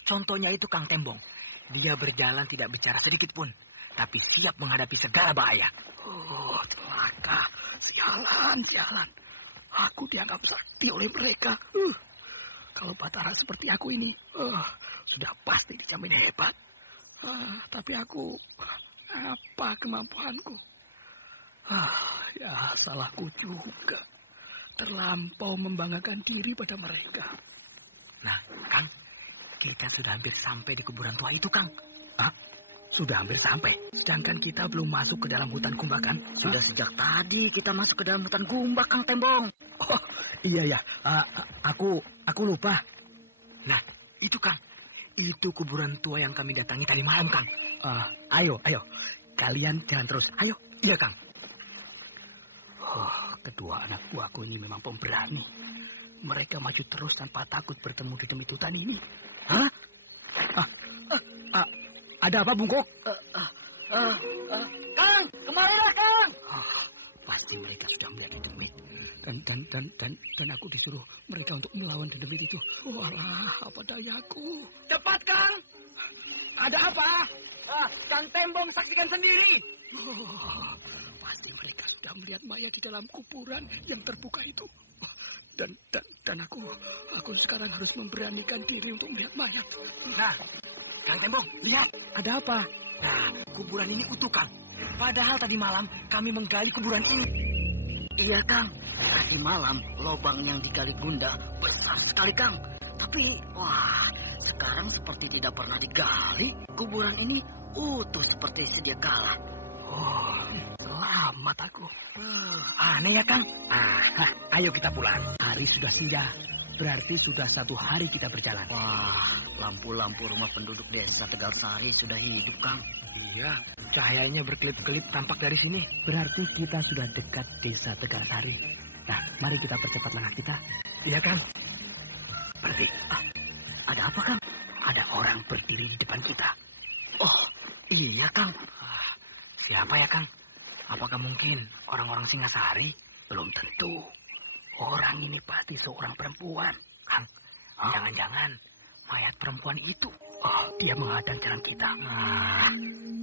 Contohnya itu Kang Tembong. Dia berjalan tidak bicara sedikit pun, tapi siap menghadapi segala bahaya. Oh, celaka. Sialan. Aku dianggap sakti oleh mereka. Kalau Batara seperti aku ini, sudah pasti dijamin hebat. Tapi aku, apa kemampuanku? Ya, salahku juga. Terlampau membanggakan diri pada mereka. Nah, Kang, kita sudah hampir sampai di kuburan tua itu, Kang. Sudah hampir sampai. Sedangkan kita belum masuk ke dalam hutan Kumbakan. Sudah sejak tadi kita masuk ke dalam hutan Gumbak, Kang Tembong. Oh, iya ya. Aku lupa. Nah, itu Kang. Itu kuburan tua yang kami datangi tadi malam, Kang. Ayo. Kalian jalan terus. Ayo. Iya, Kang. Kedua anak buahku ini memang pemberani. Mereka maju terus tanpa takut bertemu di demi hutan ini. Ada apa, Bungkuk? Kang, kemarilah, Kang. Pasti mereka sudah melihat Dedemit. Dan aku disuruh mereka untuk melawan Dedemit itu. Walah, apa dayaku. Cepat, Kang. Ada apa? Kang Tembong saksikan sendiri. Pasti mereka sudah melihat mayat di dalam kuburan yang terbuka itu. Dan aku sekarang harus memberanikan diri untuk melihat mayat. Nah, Kang Tembong, lihat. Ada apa? Nah, kuburan ini utuh, Kang. Padahal tadi malam kami menggali kuburan ini. Iya, Kang. Tadi malam lubang yang digali Gunda besar sekali, Kang. Tapi, sekarang seperti tidak pernah digali. Kuburan ini utuh seperti sedia kala. Selamat aku. Aneh ya, Kang? Ayo kita pulang. Hari sudah siang. Berarti sudah 1 hari kita berjalan. Lampu-lampu rumah penduduk desa Tegalsari sudah hidup, Kang. Iya, cahayanya berkelip-kelip tampak dari sini. Berarti kita sudah dekat desa Tegalsari. Nah, mari kita percepat langkah kita. Iya, Kang. Berarti, ada apa, Kang? Ada orang berdiri di depan kita. Oh, iya, Kang. Siapa ya, Kang? Apakah mungkin orang-orang Singasari? Belum tentu. Orang ini pasti seorang perempuan. Kang, jangan-jangan mayat perempuan itu. Dia menghadang jalan kita.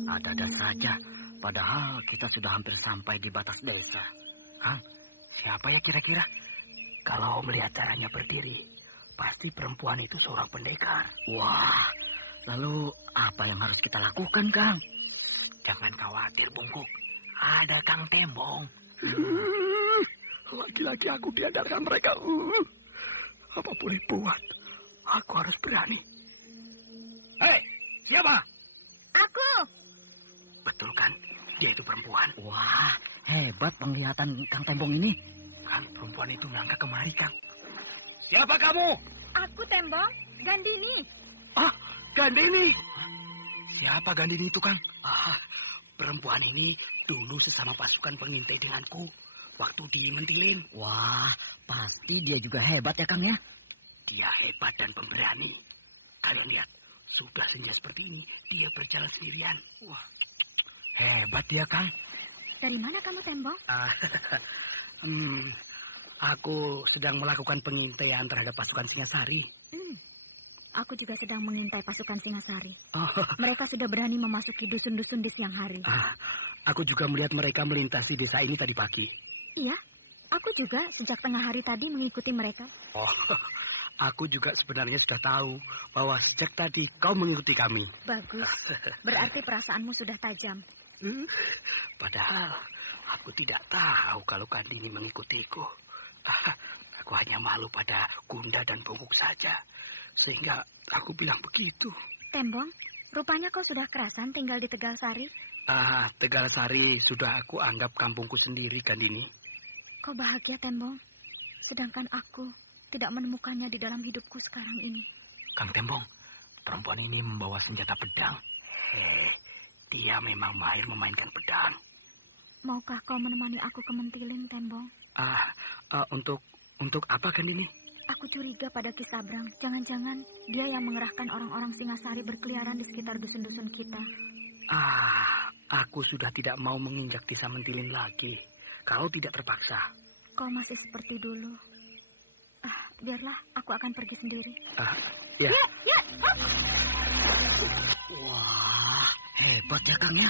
Ada-ada saja. Padahal kita sudah hampir sampai di batas desa. Kang, siapa ya kira-kira? Kalau melihat caranya berdiri, pasti perempuan itu seorang pendekar. Lalu apa yang harus kita lakukan, Kang? Jangan khawatir, Bungkuk. Ada Kang Tembong. Lagi-lagi aku diantarkan mereka. Apa boleh buat? Aku harus berani. Hei, siapa? Aku. Betul kan? Dia itu perempuan. Wah, hebat penglihatan Kang Tembong ini. Kang, perempuan itu melangkah kemari, Kang. Siapa kamu? Aku Tembong, Gandini. Gandini. Siapa Gandini itu, Kang? Perempuan ini dulu sesama pasukan pengintai denganku waktu di Mentilin. Wah, pasti dia juga hebat ya, Kang ya? Dia hebat dan pemberani. Kalian lihat, sudah senja seperti ini, dia berjalan sendirian. Wah, hebat dia, Kang. Dari mana kamu, Tembong? Aku sedang melakukan pengintaian terhadap pasukan Singasari. Aku juga sedang mengintai pasukan Singasari. Mereka sudah berani memasuki dusun-dusun di siang hari. Aku juga melihat mereka melintasi desa ini tadi pagi. Iya, aku juga sejak tengah hari tadi mengikuti mereka. Aku juga sebenarnya sudah tahu bahwa sejak tadi kau mengikuti kami. Bagus, berarti perasaanmu sudah tajam. Padahal aku tidak tahu kalau Gandini mengikutiku. Aku hanya malu pada Gunda dan Bungkuk saja. Sehingga aku bilang begitu. Tembong, rupanya kau sudah kerasan tinggal di Tegalsari. Tegalsari sudah aku anggap kampungku sendiri, Gandini. Kau bahagia, Tembong. Sedangkan aku tidak menemukannya di dalam hidupku sekarang ini. Kang Tembong, perempuan ini membawa senjata pedang. Dia memang mahir memainkan pedang. Maukah kau menemani aku ke Mentilin, Tembong? Untuk apa, Gandini? Aku curiga pada Ki Sabrang. Jangan-jangan dia yang mengerahkan orang-orang Singasari berkeliaran di sekitar dusun-dusun kita. Aku sudah tidak mau menginjak desa Mentilin lagi. Kalau tidak terpaksa. Kau masih seperti dulu. Biarlah, aku akan pergi sendiri. Ya. Wah, hebat ya Kang ya.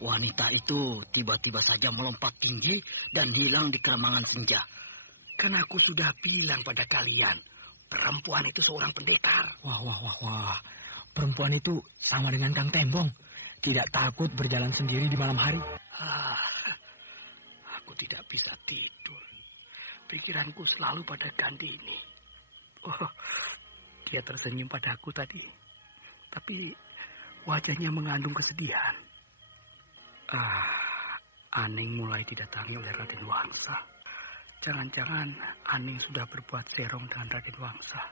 Wanita itu tiba-tiba saja melompat tinggi dan hilang di keremangan senja. Kan aku sudah bilang pada kalian, perempuan itu seorang pendekar. Wah. Perempuan itu sama dengan Kang Tembong. Tidak takut berjalan sendiri di malam hari. Aku tidak bisa tidur. Pikiranku selalu pada Gandini. Dia tersenyum padaku tadi. Tapi wajahnya mengandung kesedihan. Aning mulai didatangi oleh Raden Wangsa. Jangan-jangan Aning sudah berbuat serong dengan Raden Wangsa.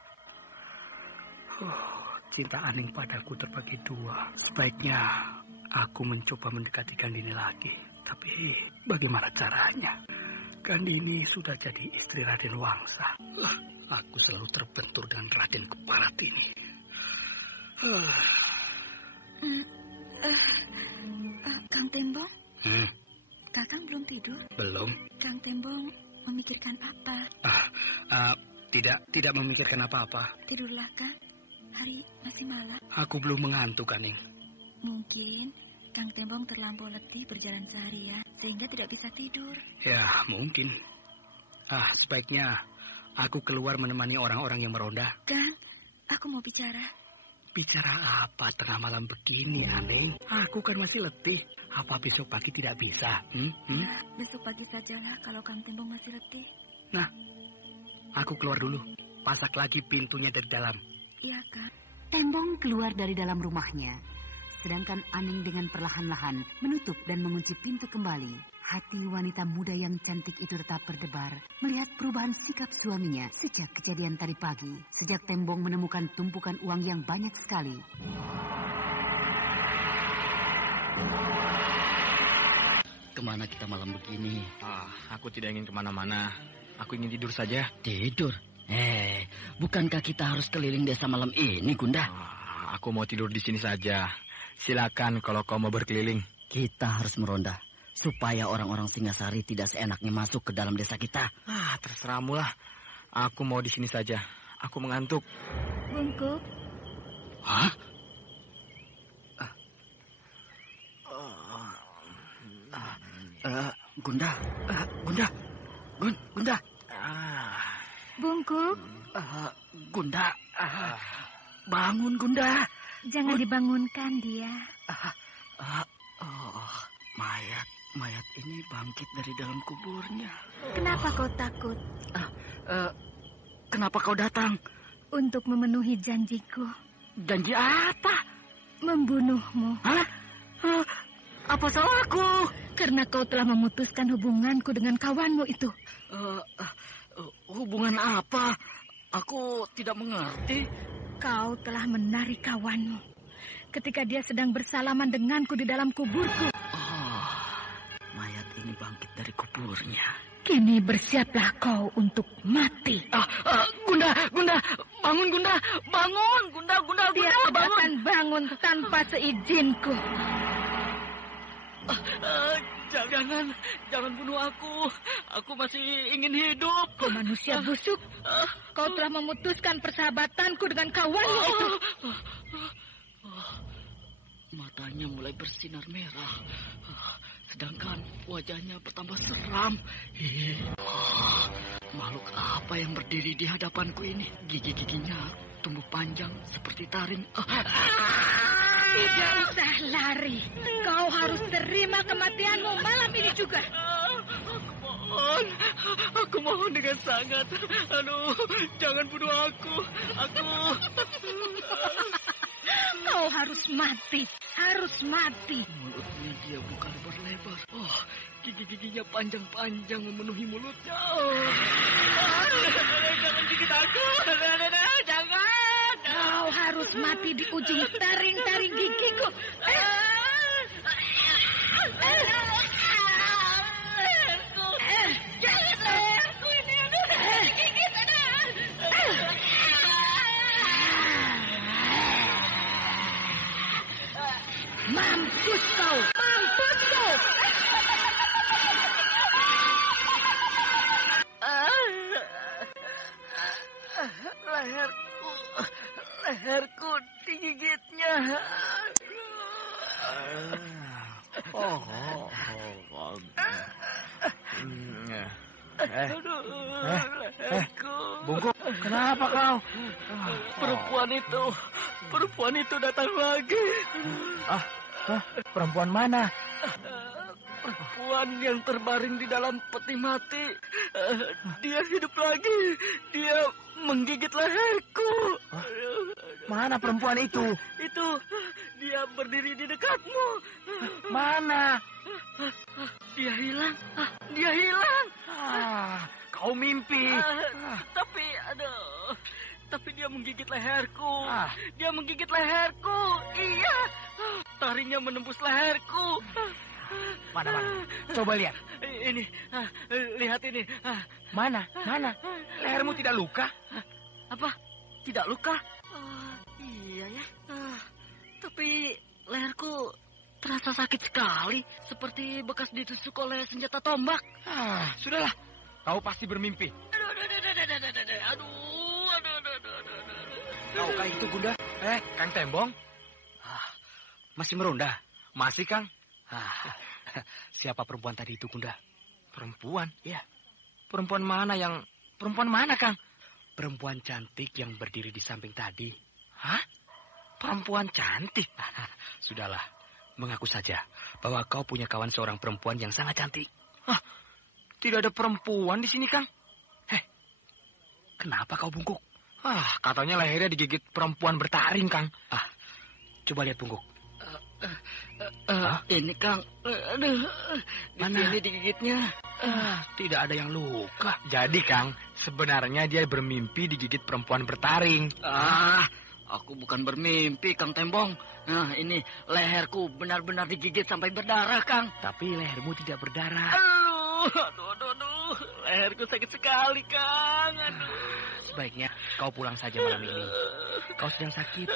Cinta Aning padaku terbagi dua. Sebaiknya aku mencoba mendekati Gandini lagi. Tapi bagaimana caranya? Gandini sudah jadi istri Raden Wangsa. Aku selalu terbentur dengan Raden Keparat ini. Kang Tembong? Kakang belum tidur? Belum. Kang Tembong memikirkan apa? Tidak memikirkan apa-apa. Tidurlah, Kang. Hari masih malam. Aku belum mengantuk, Aning. Mungkin Kang Tembong terlampau letih berjalan seharian sehingga tidak bisa tidur. Ya, mungkin. Sebaiknya aku keluar menemani orang-orang yang meronda. Kang, aku mau bicara. Bicara apa tengah malam begini, Aning? Aku kan masih letih. Apa besok pagi tidak bisa? Besok pagi sajalah kalau Kang Tembong masih letih. Nah, aku keluar dulu. Pasak lagi pintunya dari dalam. Iya, Kang. Tembong keluar dari dalam rumahnya. Sedangkan Aning dengan perlahan-lahan menutup dan mengunci pintu kembali. Hati wanita muda yang cantik itu tetap berdebar melihat perubahan sikap suaminya sejak kejadian tadi pagi. Sejak Tembong menemukan tumpukan uang yang banyak sekali. Kemana kita malam begini? Aku tidak ingin kemana-mana. Aku ingin tidur saja. Tidur? Bukankah kita harus keliling desa malam ini, Gunda? Aku mau tidur di sini saja. Silakan kalau kau mau berkeliling. Kita harus meronda supaya orang-orang Singasari tidak seenaknya masuk ke dalam desa kita. Terserahmu lah. Aku mau di sini saja. Aku mengantuk. Bungkuk. Gunda. Bungkuk. Gunda. Bangun, Gunda. Jangan dibangunkan dia. Mayat ini bangkit dari dalam kuburnya. Kenapa kau takut? Kenapa kau datang? Untuk memenuhi janjiku. Janji apa? Membunuhmu. Apa salahku? Karena kau telah memutuskan hubunganku dengan kawanmu itu. Hubungan apa? Aku tidak mengerti. Kau telah menarik kawanmu ketika dia sedang bersalaman denganku di dalam kuburku. Mayat ini bangkit dari kuburnya. Kini bersiaplah kau untuk mati. Gunda, bangun Gunda, bangun, Gunda, dia tidak akan bangun tanpa seizinku. Jangan bunuh aku. Aku masih ingin hidup. Kau manusia busuk. Kau telah memutuskan persahabatanku dengan kawanmu itu. Matanya mulai bersinar merah. Sedangkan wajahnya bertambah seram. Makhluk apa yang berdiri di hadapanku ini? Gigi-giginya tumbuh panjang seperti taring. Tidak usah lari. Kau harus terima kematianmu malam ini juga. Aku mohon dengan sangat. Jangan bunuh aku. Kau harus mati. Mulutnya dia buka lebar-lebar. Gigi-giginya panjang-panjang memenuhi mulutnya. Jangan gigit aku. Jangan. Kau harus mati di ujung taring-taring gigiku. Jangan leherku ini. Gigit. Mampus kau! Mampus kau! Leherku digigitnya. Bungkuk, kenapa kau? Perempuan itu datang lagi. Perempuan mana? Perempuan yang terbaring di dalam peti mati. Dia hidup lagi. Dia menggigit leherku. Mana perempuan itu? Itu, dia berdiri di dekatmu. Mana? Dia hilang. Dia hilang. Kau mimpi. Tapi dia menggigit leherku. Dia menggigit leherku. Iya. Taringnya menembus leherku. Mana? Coba lihat. Ini, lihat ini. Mana? Lehermu tidak luka? Apa? Tidak luka? Iya ya. Tapi leherku terasa sakit sekali. Seperti bekas ditusuk oleh senjata tombak. Sudahlah. Kau pasti bermimpi. Aduh. Kaukah itu, Gunda? Kang Tembong? Masih meronda? Masih, Kang. Siapa perempuan tadi itu, Gunda? Perempuan? Ya. Perempuan mana, Kang? Perempuan cantik yang berdiri di samping tadi. Hah? Perempuan cantik? Sudahlah, mengaku saja bahwa kau punya kawan seorang perempuan yang sangat cantik. Tidak ada perempuan di sini, Kang. Kenapa kau bungkuk? Katanya lehernya digigit perempuan bertaring, Kang. Coba lihat bungkuk. Ini, Kang. Aduh. Mana? Ini digigitnya. Tidak ada yang luka. Jadi, Kang, sebenarnya dia bermimpi digigit perempuan bertaring. Aku bukan bermimpi, Kang Tembong. Nah, ini leherku benar-benar digigit sampai berdarah, Kang. Tapi lehermu tidak berdarah. Aduh. Leherku sakit sekali, Kang. Aduh. Sebaiknya kau pulang saja malam ini. Kau sedang sakit.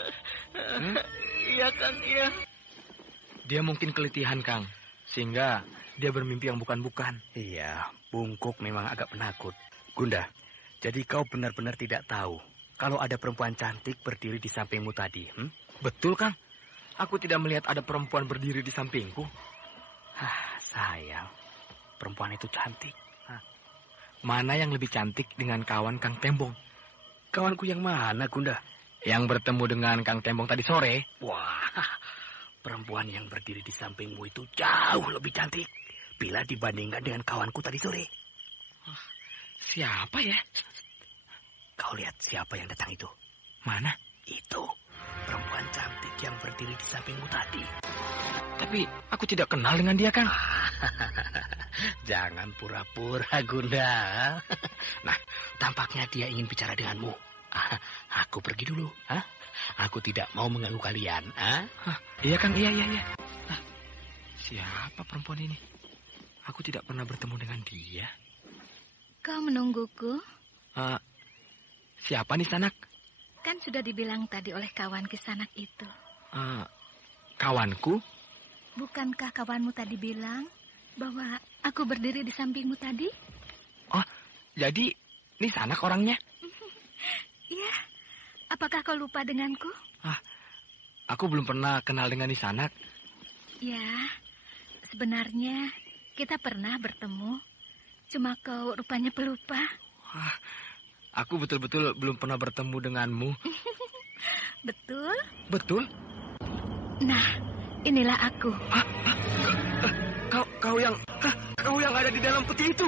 Iya, Kang, iya. Dia mungkin keletihan, Kang. Sehingga dia bermimpi yang bukan-bukan. Iya, bungkuk memang agak penakut. Gunda, jadi kau benar-benar tidak tahu kalau ada perempuan cantik berdiri di sampingmu tadi. Betul, Kang. Aku tidak melihat ada perempuan berdiri di sampingku. Sayang. Perempuan itu cantik. Mana yang lebih cantik dengan kawan Kang Tembong? Kawanku yang mana, Gunda? Yang bertemu dengan Kang Tembong tadi sore? Wah, perempuan yang berdiri di sampingmu itu jauh lebih cantik bila dibandingkan dengan kawanku tadi sore. Siapa ya? Kau lihat siapa yang datang itu? Mana? Itu perempuan cantik yang berdiri di sampingmu tadi. Tapi aku tidak kenal dengan dia, Kang. Jangan pura-pura, Gunda. Nah, tampaknya dia ingin bicara denganmu. Aku pergi dulu. Aku tidak mau mengganggu kalian. Iya, Kang. Iya. Siapa perempuan ini? Aku tidak pernah bertemu dengan dia. Kau menungguku? Siapa nih, Sanak? Kan sudah dibilang tadi oleh kawan Kisanak itu. Kawanku? Bukankah kawanmu tadi bilang bahwa aku berdiri di sampingmu tadi? Oh, jadi ini Sanak orangnya? Iya. Apakah kau lupa denganku? Aku belum pernah kenal dengan Nisanak. Ya, sebenarnya kita pernah bertemu. Cuma kau rupanya pelupa. Aku betul-betul belum pernah bertemu denganmu. Betul? Betul? Nah, inilah aku. Kau yang ada di dalam peti itu.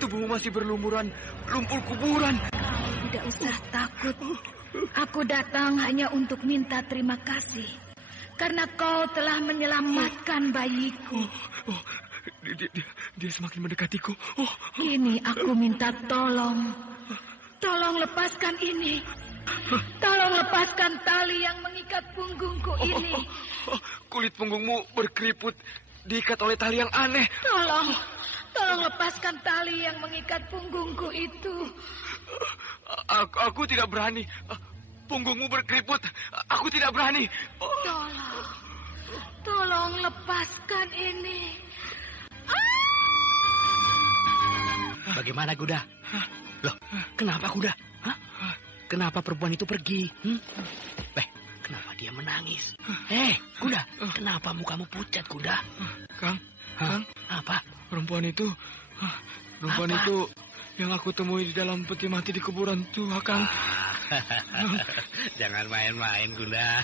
Tubuhmu masih berlumuran lumpur kuburan. Kau tidak usah takut. Aku datang hanya untuk minta terima kasih. Karena kau telah menyelamatkan bayiku. Dia semakin mendekatiku. Kini aku minta tolong. Tolong lepaskan ini. Tolong lepaskan tali yang mengikat punggungku ini. Kulit punggungmu berkeriput, diikat oleh tali yang aneh. Tolong lepaskan tali yang mengikat punggungku itu. Aku tidak berani. punggungmu berkeriput. Aku tidak berani. Tolong lepaskan ini. Bagaimana, Kuda? Loh, kenapa, Kuda? Hah? Kenapa perempuan itu pergi? Kenapa dia menangis? Kuda, kenapa mukamu pucat, Kuda? Kang, Apa? perempuan itu yang aku temui di dalam peti mati di kuburan tua, Kang. Jangan main-main, Kuda.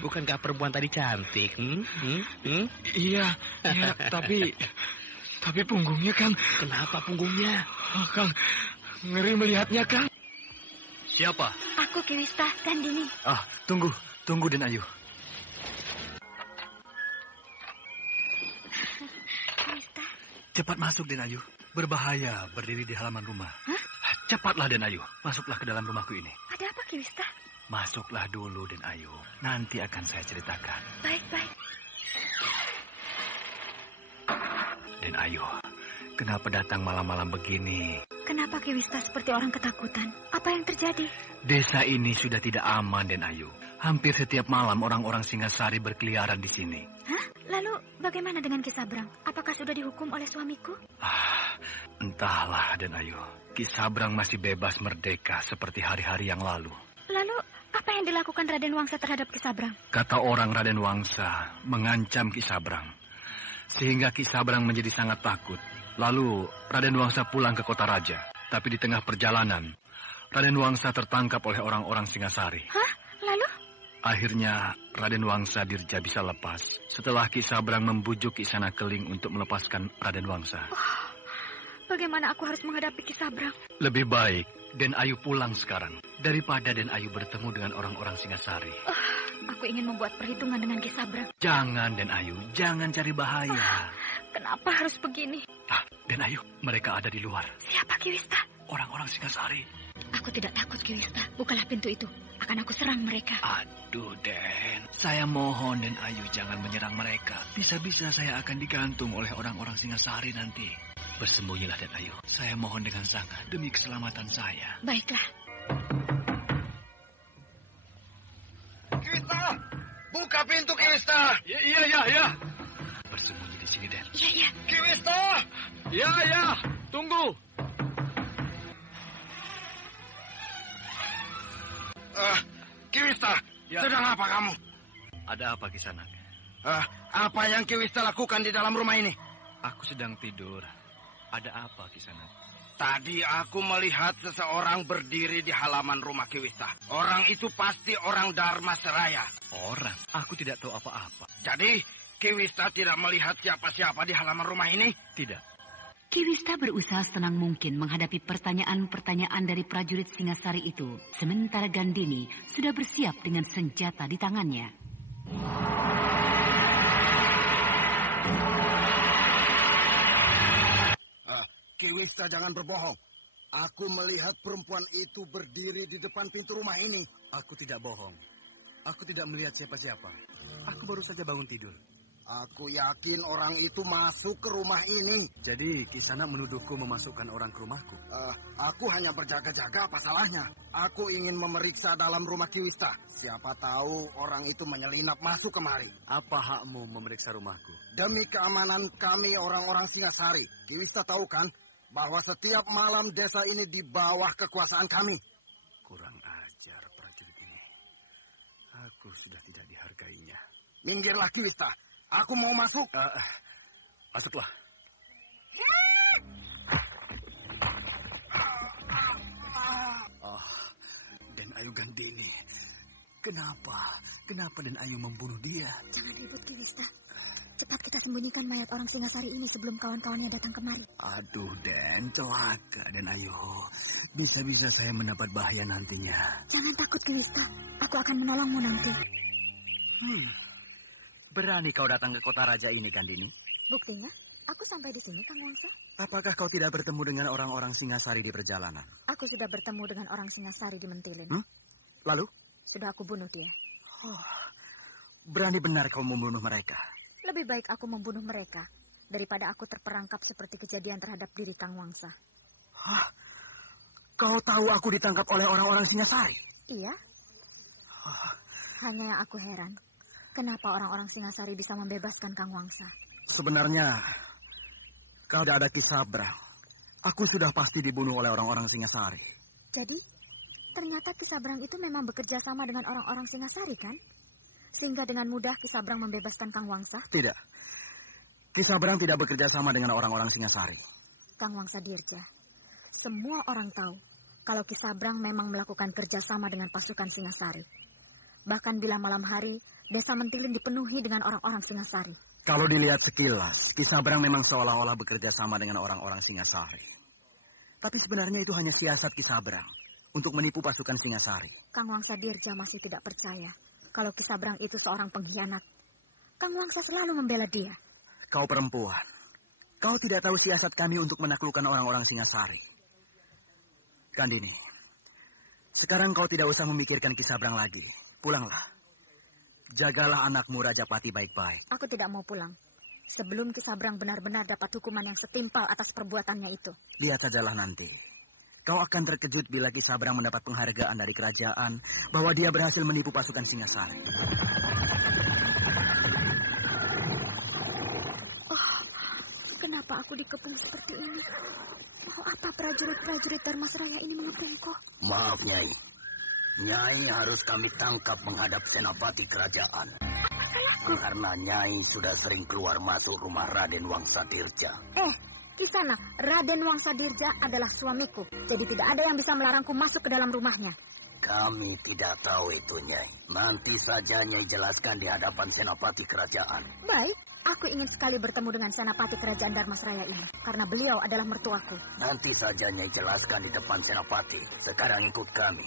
Bukankah perempuan tadi cantik? Iya, tapi punggungnya, Kang. Kenapa punggungnya? Kang, ngeri melihatnya, Kang. Siapa? Aku Ki Wista, Gandini. Tunggu Den Ayu. Ki Wista. Cepat masuk Den Ayu. Berbahaya berdiri di halaman rumah. Hah? Cepatlah Den Ayu, masuklah ke dalam rumahku ini. Ada apa Ki Wista? Masuklah dulu Den Ayu, nanti akan saya ceritakan. Baik. Den Ayu, kenapa datang malam-malam begini? Kenapa Ki Wista seperti orang ketakutan? Apa yang terjadi? Desa ini sudah tidak aman Den Ayu. Hampir setiap malam orang-orang Singasari berkeliaran di sini. Hah? Lalu bagaimana dengan Ki Sabrang? Apakah sudah dihukum oleh suamiku? Entahlah Den Ayu. Ki Sabrang masih bebas merdeka seperti hari-hari yang lalu. Lalu apa yang dilakukan Raden Wangsa terhadap Ki Sabrang? Kata orang Raden Wangsa mengancam Ki Sabrang. Sehingga Ki Sabrang menjadi sangat takut. Lalu Raden Wangsa pulang ke kota raja. Tapi di tengah perjalanan, Raden Wangsa tertangkap oleh orang-orang Singasari. Hah? Lalu? Akhirnya Raden Wangsa Dirja bisa lepas setelah Ki Sabrang membujuk Ki Sanakeling untuk melepaskan Raden Wangsa. Bagaimana aku harus menghadapi Ki Sabrang? Lebih baik Den Ayu pulang sekarang daripada Den Ayu bertemu dengan orang-orang Singasari. Aku ingin membuat perhitungan dengan Ki Sabrang. Jangan Den Ayu, jangan cari bahaya. Kenapa harus begini? Den Ayu, mereka ada di luar. Siapa Ki Wista? Orang-orang Singasari. Aku tidak takut Ki Wista. Bukalah pintu itu. Akan aku serang mereka. Aduh Den, saya mohon Den Ayu jangan menyerang mereka. Bisa-bisa saya akan digantung oleh orang-orang Singasari nanti. Bersembunyilah Den Ayu. Saya mohon dengan sangat demi keselamatan saya. Baiklah. Ki Wista! Buka pintu, Ki Wista! Iya. Bersembunyi di sini Den. Iya. Ki Wista! Ya, tunggu. Ki Wista, sedang apa kamu? Ada apa Kisanak? Apa yang Ki Wista lakukan di dalam rumah ini? Aku sedang tidur. Ada apa Kisanak? Tadi aku melihat seseorang berdiri di halaman rumah Ki Wista. Orang itu pasti orang Dharma Seraya. Orang? Aku tidak tahu apa-apa. Jadi, Ki Wista tidak melihat siapa-siapa di halaman rumah ini? Tidak. Ki Wista berusaha senang mungkin menghadapi pertanyaan-pertanyaan dari prajurit Singasari itu. Sementara Gandini sudah bersiap dengan senjata di tangannya. Ki Wista jangan berbohong. Aku melihat perempuan itu berdiri di depan pintu rumah ini. Aku tidak bohong. Aku tidak melihat siapa-siapa. Aku baru saja bangun tidur. Aku yakin orang itu masuk ke rumah ini. Jadi Kisanak menuduhku memasukkan orang ke rumahku? Aku hanya berjaga-jaga, apa salahnya? Aku ingin memeriksa dalam rumah Ki Wista. Siapa tahu orang itu menyelinap masuk kemari. Apa hakmu memeriksa rumahku? Demi keamanan kami orang-orang Singasari. Ki Wista tahu kan bahwa setiap malam desa ini di bawah kekuasaan kami. Kurang ajar prajurit ini. Aku sudah tidak dihargainya. Minggirlah Ki Wista. Aku mau masuk. Masuklah. Den Ayu Gandini. Kenapa Den Ayu membunuh dia? Jangan ribut Ki Wista. Cepat kita sembunyikan mayat orang Singasari ini sebelum kawan-kawannya datang kemari. Aduh Den, celaka Den Ayu. Bisa-bisa saya mendapat bahaya nantinya. Jangan takut Ki Wista. Aku akan menolongmu nanti. Berani kau datang ke kota raja ini, Gandini? Buktinya, aku sampai di sini, Kang Wangsa. Apakah kau tidak bertemu dengan orang-orang Singasari di perjalanan? Aku sudah bertemu dengan orang Singasari di Mentilin. Lalu? Sudah aku bunuh dia. Berani benar kau membunuh mereka? Lebih baik aku membunuh mereka daripada aku terperangkap seperti kejadian terhadap diri Kang Wangsa. Kau tahu aku ditangkap oleh orang-orang Singasari? Iya, Hanya yang aku heran, kenapa orang-orang Singasari bisa membebaskan Kang Wangsa? Sebenarnya, kalau tidak ada Ki Sabrang, aku sudah pasti dibunuh oleh orang-orang Singasari. Jadi, ternyata Ki Sabrang itu memang bekerja sama dengan orang-orang Singasari, kan? Sehingga dengan mudah Ki Sabrang membebaskan Kang Wangsa? Tidak. Ki Sabrang tidak bekerja sama dengan orang-orang Singasari. Kang Wangsa Dirja, semua orang tahu kalau Ki Sabrang memang melakukan kerjasama dengan pasukan Singasari. Bahkan bila malam hari, desa Mentilin dipenuhi dengan orang-orang Singasari. Kalau dilihat sekilas, Ki Sabrang memang seolah-olah bekerja sama dengan orang-orang Singasari. Tapi sebenarnya itu hanya siasat Ki Sabrang untuk menipu pasukan Singasari. Kang Wangsa Dirja masih tidak percaya kalau Ki Sabrang itu seorang pengkhianat. Kang Wangsa selalu membela dia. Kau perempuan, kau tidak tahu siasat kami untuk menaklukkan orang-orang Singasari. Kandini, sekarang kau tidak usah memikirkan Ki Sabrang lagi. Pulanglah. Jagalah anakmu Rajapati baik-baik. Aku tidak mau pulang sebelum Ki Sabrang benar-benar dapat hukuman yang setimpal atas perbuatannya itu. Lihat sajalah nanti. Kau akan terkejut bila Ki Sabrang mendapat penghargaan dari kerajaan bahwa dia berhasil menipu pasukan Singasari. Kenapa aku dikepung seperti ini? Mau apa prajurit-prajurit Dharmasraya ini mengepungku? Maaf, Nyai. Nyai harus kami tangkap menghadap senapati kerajaan. Karena Nyai sudah sering keluar masuk rumah Raden Wangsa Dirja. Kisana, Raden Wangsa Dirja adalah suamiku. Jadi tidak ada yang bisa melarangku masuk ke dalam rumahnya. Kami tidak tahu itu, Nyai. Nanti saja Nyai jelaskan di hadapan senapati kerajaan. Baik. Aku ingin sekali bertemu dengan senapati kerajaan Dharmasraya ini, karena beliau adalah mertuaku. Nanti saja Nyai jelaskan di depan senapati. Sekarang ikut kami.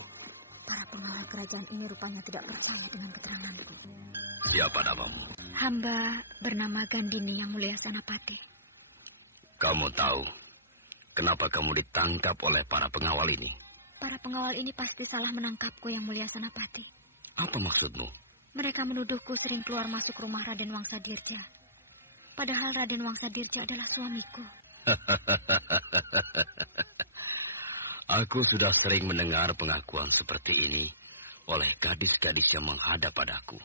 Para pengawal kerajaan ini rupanya tidak percaya dengan keteranganku. Siapa namamu? Hamba bernama Gandini, yang mulia senapati. Kamu tahu kenapa kamu ditangkap oleh para pengawal ini? Para pengawal ini pasti salah menangkapku, yang mulia senapati. Apa maksudmu? Mereka menuduhku sering keluar masuk rumah Raden Wangsa Dirja. Padahal Raden Wangsa Dirja adalah suamiku. Aku sudah sering mendengar pengakuan seperti ini oleh gadis-gadis yang menghadap padaku.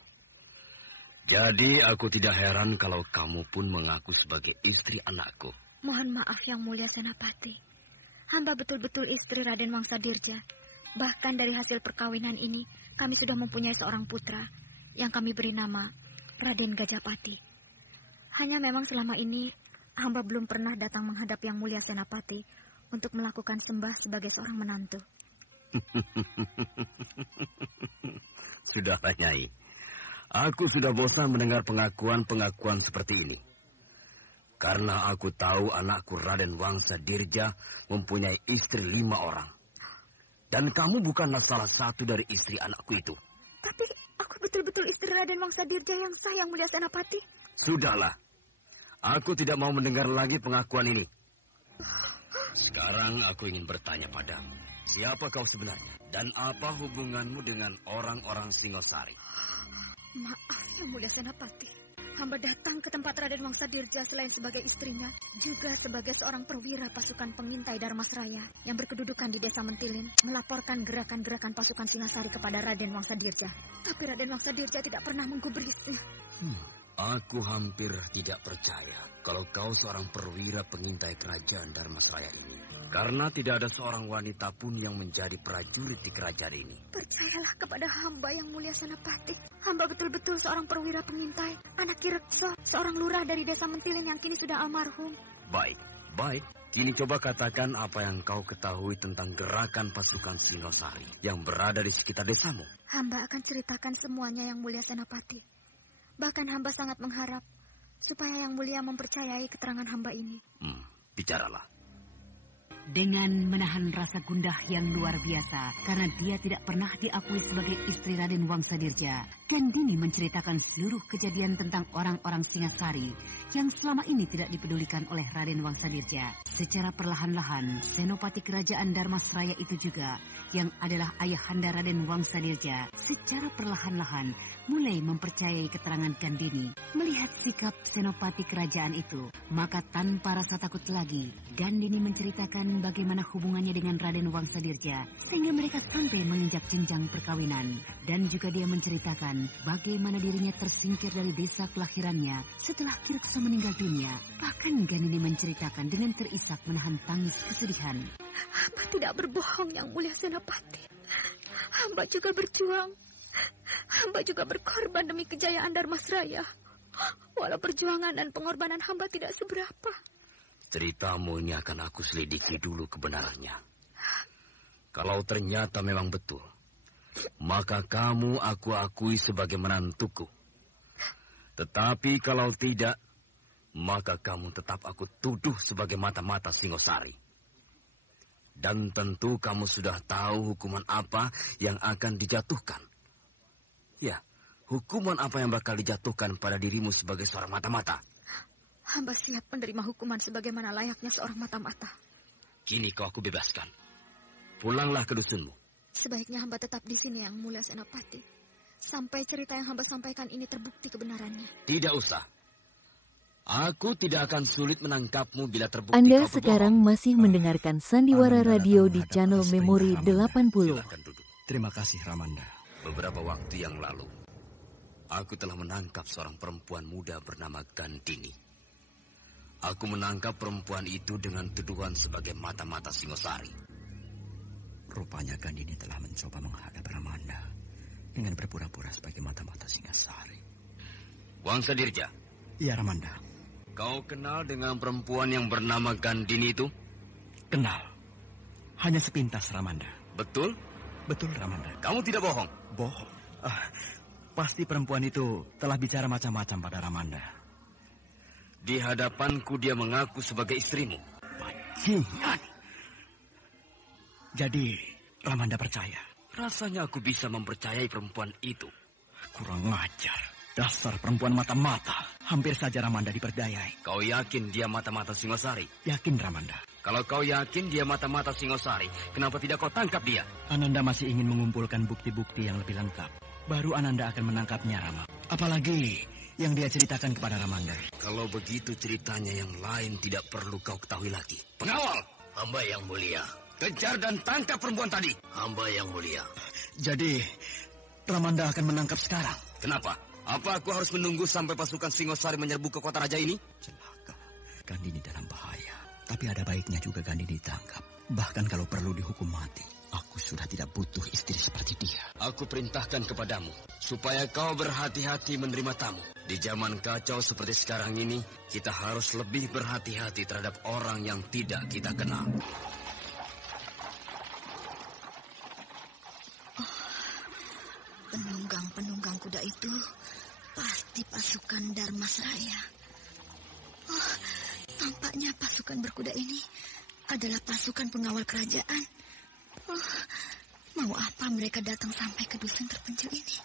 Jadi aku tidak heran kalau kamu pun mengaku sebagai istri anakku. Mohon maaf, yang mulia senapati. Hamba betul-betul istri Raden Wangsa Dirja. Bahkan dari hasil perkawinan ini, kami sudah mempunyai seorang putra yang kami beri nama Raden Gajapati. Hanya memang selama ini hamba belum pernah datang menghadap yang mulia senapati untuk melakukan sembah sebagai seorang menantu. Sudahlah, Nyai. Aku sudah bosan mendengar pengakuan-pengakuan seperti ini. Karena aku tahu anakku Raden Wangsa Dirja mempunyai istri 5 orang. Dan kamu bukanlah salah satu dari istri anakku itu. Tapi aku betul-betul istri Raden Wangsa Dirja yang sah, yang mulia senapati. Sudahlah. Aku tidak mau mendengar lagi pengakuan ini. Sekarang aku ingin bertanya padamu. Siapa kau sebenarnya? Dan apa hubunganmu dengan orang-orang Singosari? Maaf, yang mulia senapati. Hamba datang ke tempat Raden Wangsa Dirja selain sebagai istrinya, juga sebagai seorang perwira pasukan pengintai Dharmasraya yang berkedudukan di desa Mentilin, melaporkan gerakan-gerakan pasukan Singasari kepada Raden Wangsa Dirja. Tapi Raden Wangsa Dirja tidak pernah menggubrisnya. Aku hampir tidak percaya kalau kau seorang perwira pengintai kerajaan Dharmasraya ini. Karena tidak ada seorang wanita pun yang menjadi prajurit di kerajaan ini. Percayalah kepada hamba, yang mulia senapati. Hamba betul-betul seorang perwira pengintai, anak Ki Rekso, seorang lurah dari desa Mentilin yang kini sudah almarhum. Baik. Kini coba katakan apa yang kau ketahui tentang gerakan pasukan Singasari yang berada di sekitar desamu. Hamba akan ceritakan semuanya, yang mulia senapati. Bahkan hamba sangat mengharap supaya yang mulia mempercayai keterangan hamba ini. Bicaralah. Dengan menahan rasa gundah yang luar biasa karena dia tidak pernah diakui sebagai istri Raden Wangsa Dirja, Gandini menceritakan seluruh kejadian tentang orang-orang Singasari yang selama ini tidak dipedulikan oleh Raden Wangsa Dirja. Secara perlahan-lahan, senopati kerajaan Dharmasraya itu juga, yang adalah ayahanda Raden Wangsa Dirja, secara perlahan-lahan mulai mempercayai keterangan Gandini. Melihat sikap senopati kerajaan itu, maka tanpa rasa takut lagi, Gandini menceritakan bagaimana hubungannya dengan Raden Wangsadirja sehingga mereka sampai menginjak jenjang perkawinan. Dan juga dia menceritakan bagaimana dirinya tersingkir dari desa kelahirannya setelah Kirekso meninggal dunia. Bahkan Gandini menceritakan dengan terisak menahan tangis kesedihan. Hamba tidak berbohong, Yang Mulia Senopati. Hamba juga berjuang. Hamba juga berkorban demi kejayaan Dharmasraya. Walau perjuangan dan pengorbanan hamba tidak seberapa. Ceritamu ini akan aku selidiki dulu kebenarannya. Kalau ternyata memang betul, maka kamu aku akui sebagai menantuku. Tetapi kalau tidak, maka kamu tetap aku tuduh sebagai mata-mata Singosari. Dan tentu kamu sudah tahu hukuman apa yang akan dijatuhkan. Ya, hukuman apa yang bakal dijatuhkan pada dirimu sebagai seorang mata-mata? Hamba siap menerima hukuman sebagaimana layaknya seorang mata-mata. Kini kau aku bebaskan. Pulanglah ke dusunmu. Sebaiknya hamba tetap di sini, Yang Mulia Senopati. Sampai cerita yang hamba sampaikan ini terbukti kebenarannya. Tidak usah. Aku tidak akan sulit menangkapmu bila terbukti. Anda sekarang masih mendengarkan Sandiwara Radio di channel Memori 80. Terima kasih, Ramanda. Beberapa waktu yang lalu, aku telah menangkap seorang perempuan muda bernama Gandini. Aku menangkap perempuan itu dengan tuduhan sebagai mata-mata Singosari. Rupanya Gandini telah mencoba menghadap Ramanda dengan berpura-pura sebagai mata-mata Singasari. Wangsadirja. Iya, Ramanda. Kau kenal dengan perempuan yang bernama Gandini itu? Kenal. Hanya sepintas, Ramanda. Betul? Betul, Ramanda. Kamu tidak bohong? Bohong. Pasti perempuan itu telah bicara macam-macam pada Ramanda. Di hadapanku dia mengaku sebagai istrimu. Bajingan. Jadi, Ramanda percaya? Rasanya aku bisa mempercayai perempuan itu. Kurang ajar. Dasar perempuan mata-mata. Hampir saja Ramanda diperdayai. Kau yakin dia mata-mata Singosari? Yakin, Ramanda. Kalau kau yakin dia mata-mata Singosari, kenapa tidak kau tangkap dia? Ananda masih ingin mengumpulkan bukti-bukti yang lebih lengkap. Baru Ananda akan menangkapnya, Rama. Apalagi yang dia ceritakan kepada Ramanda. Kalau begitu ceritanya yang lain tidak perlu kau ketahui lagi. Pengawal! Hamba yang mulia. Kejar dan tangkap perempuan tadi. Hamba yang mulia. Jadi, Ramanda akan menangkap sekarang. Kenapa? Apa aku harus menunggu sampai pasukan Singosari menyerbu ke kota raja ini? Celaka. Gandini dalam bahaya. Tapi ada baiknya juga Gandini ditangkap. Bahkan kalau perlu dihukum mati. Aku sudah tidak butuh istri seperti dia. Aku perintahkan kepadamu supaya kau berhati-hati menerima tamu. Di zaman kacau seperti sekarang ini, kita harus lebih berhati-hati terhadap orang yang tidak kita kenal. Penunggang-penunggang kuda itu pasti pasukan Dharmasraya. Tampaknya pasukan berkuda ini adalah pasukan pengawal kerajaan. Mau apa mereka datang sampai ke dusun terpencil ini?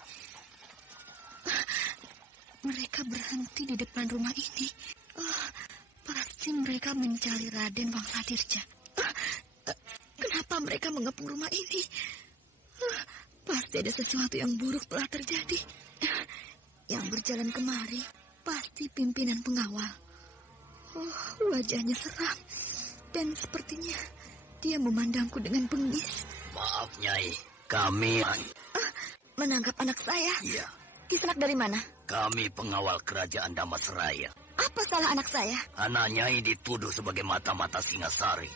Mereka berhenti di depan rumah ini. Pasti mereka mencari Raden Wangsadirja. Kenapa mereka mengepung rumah ini? Pasti ada sesuatu yang buruk telah terjadi. Yang berjalan kemari pasti pimpinan pengawal. Wajahnya seram. Dan sepertinya dia memandangku dengan bengis. Maaf, Nyai. Kami... menangkap anak saya? Iya. Kisanak dari mana? Kami pengawal kerajaan Dharmasraya. Apa salah anak saya? Anak Nyai dituduh sebagai mata-mata Singasari.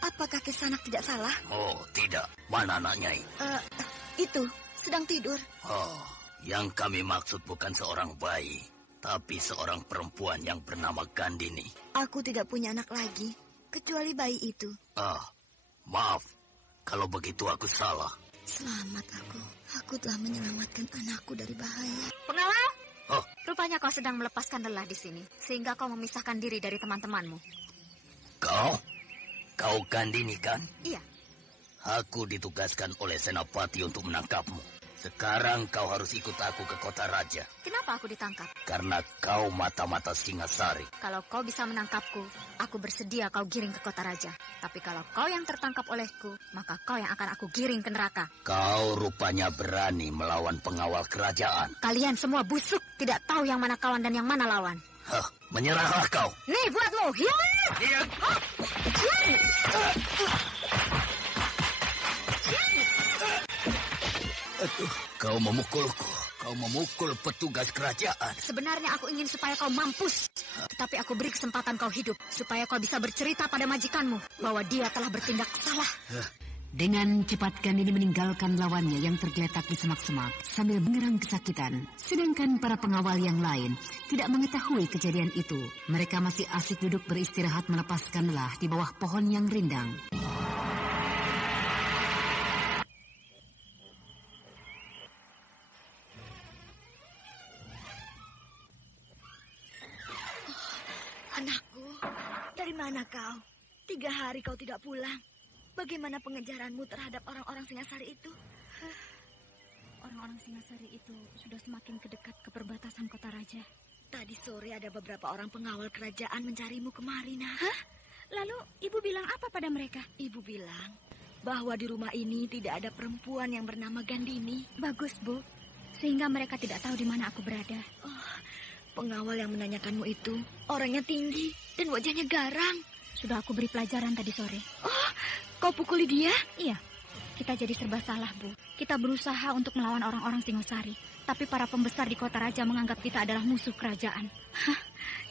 Apakah Kisanak tidak salah? Oh, tidak. Mana anak Nyai? Itu, sedang tidur. Oh, yang kami maksud bukan seorang bayi, tapi seorang perempuan yang bernama Gandini. Aku tidak punya anak lagi, kecuali bayi itu. Maaf, kalau begitu aku salah. Selamat aku telah menyelamatkan anakku dari bahaya. Pengawal, rupanya kau sedang melepaskan lelah di sini, sehingga kau memisahkan diri dari teman-temanmu. Kau Gandini kan? Iya. Aku ditugaskan oleh Senopati untuk menangkapmu. Sekarang kau harus ikut aku ke kota raja. Kenapa aku ditangkap? Karena kau mata-mata Singasari. Kalau kau bisa menangkapku, aku bersedia kau giring ke kota raja. Tapi kalau kau yang tertangkap olehku, maka kau yang akan aku giring ke neraka. Kau rupanya berani melawan pengawal kerajaan. Kalian semua busuk, tidak tahu yang mana kawan dan yang mana lawan. Hah, menyerahlah kau. Nih buatmu, hilang! Kau memukulku. Kau memukul petugas kerajaan. Sebenarnya aku ingin supaya kau mampus. Tetapi aku beri kesempatan kau hidup. Supaya kau bisa bercerita pada majikanmu bahwa dia telah bertindak salah. Dengan cepat Gandini meninggalkan lawannya yang tergeletak di semak-semak sambil mengerang kesakitan. Sedangkan para pengawal yang lain tidak mengetahui kejadian itu. Mereka masih asik duduk beristirahat melepaskan lelah di bawah pohon yang rindang. Anakku, dari mana kau? 3 hari kau tidak pulang. Bagaimana pengejaranmu terhadap orang-orang Singasari itu? Orang-orang Singasari itu sudah semakin dekat ke perbatasan kota raja. Tadi sore ada beberapa orang pengawal kerajaan mencarimu kemari, Nak. Hah? Lalu ibu bilang apa pada mereka? Ibu bilang bahwa di rumah ini tidak ada perempuan yang bernama Gandini. Bagus, Bu. Sehingga mereka tidak tahu di mana aku berada. Pengawal yang menanyakanmu itu orangnya tinggi dan wajahnya garang. Sudah aku beri pelajaran tadi sore. Kau pukuli dia? Iya. Kita jadi serba salah, Bu. Kita berusaha untuk melawan orang-orang Singasari. Tapi para pembesar di kota raja menganggap kita adalah musuh kerajaan.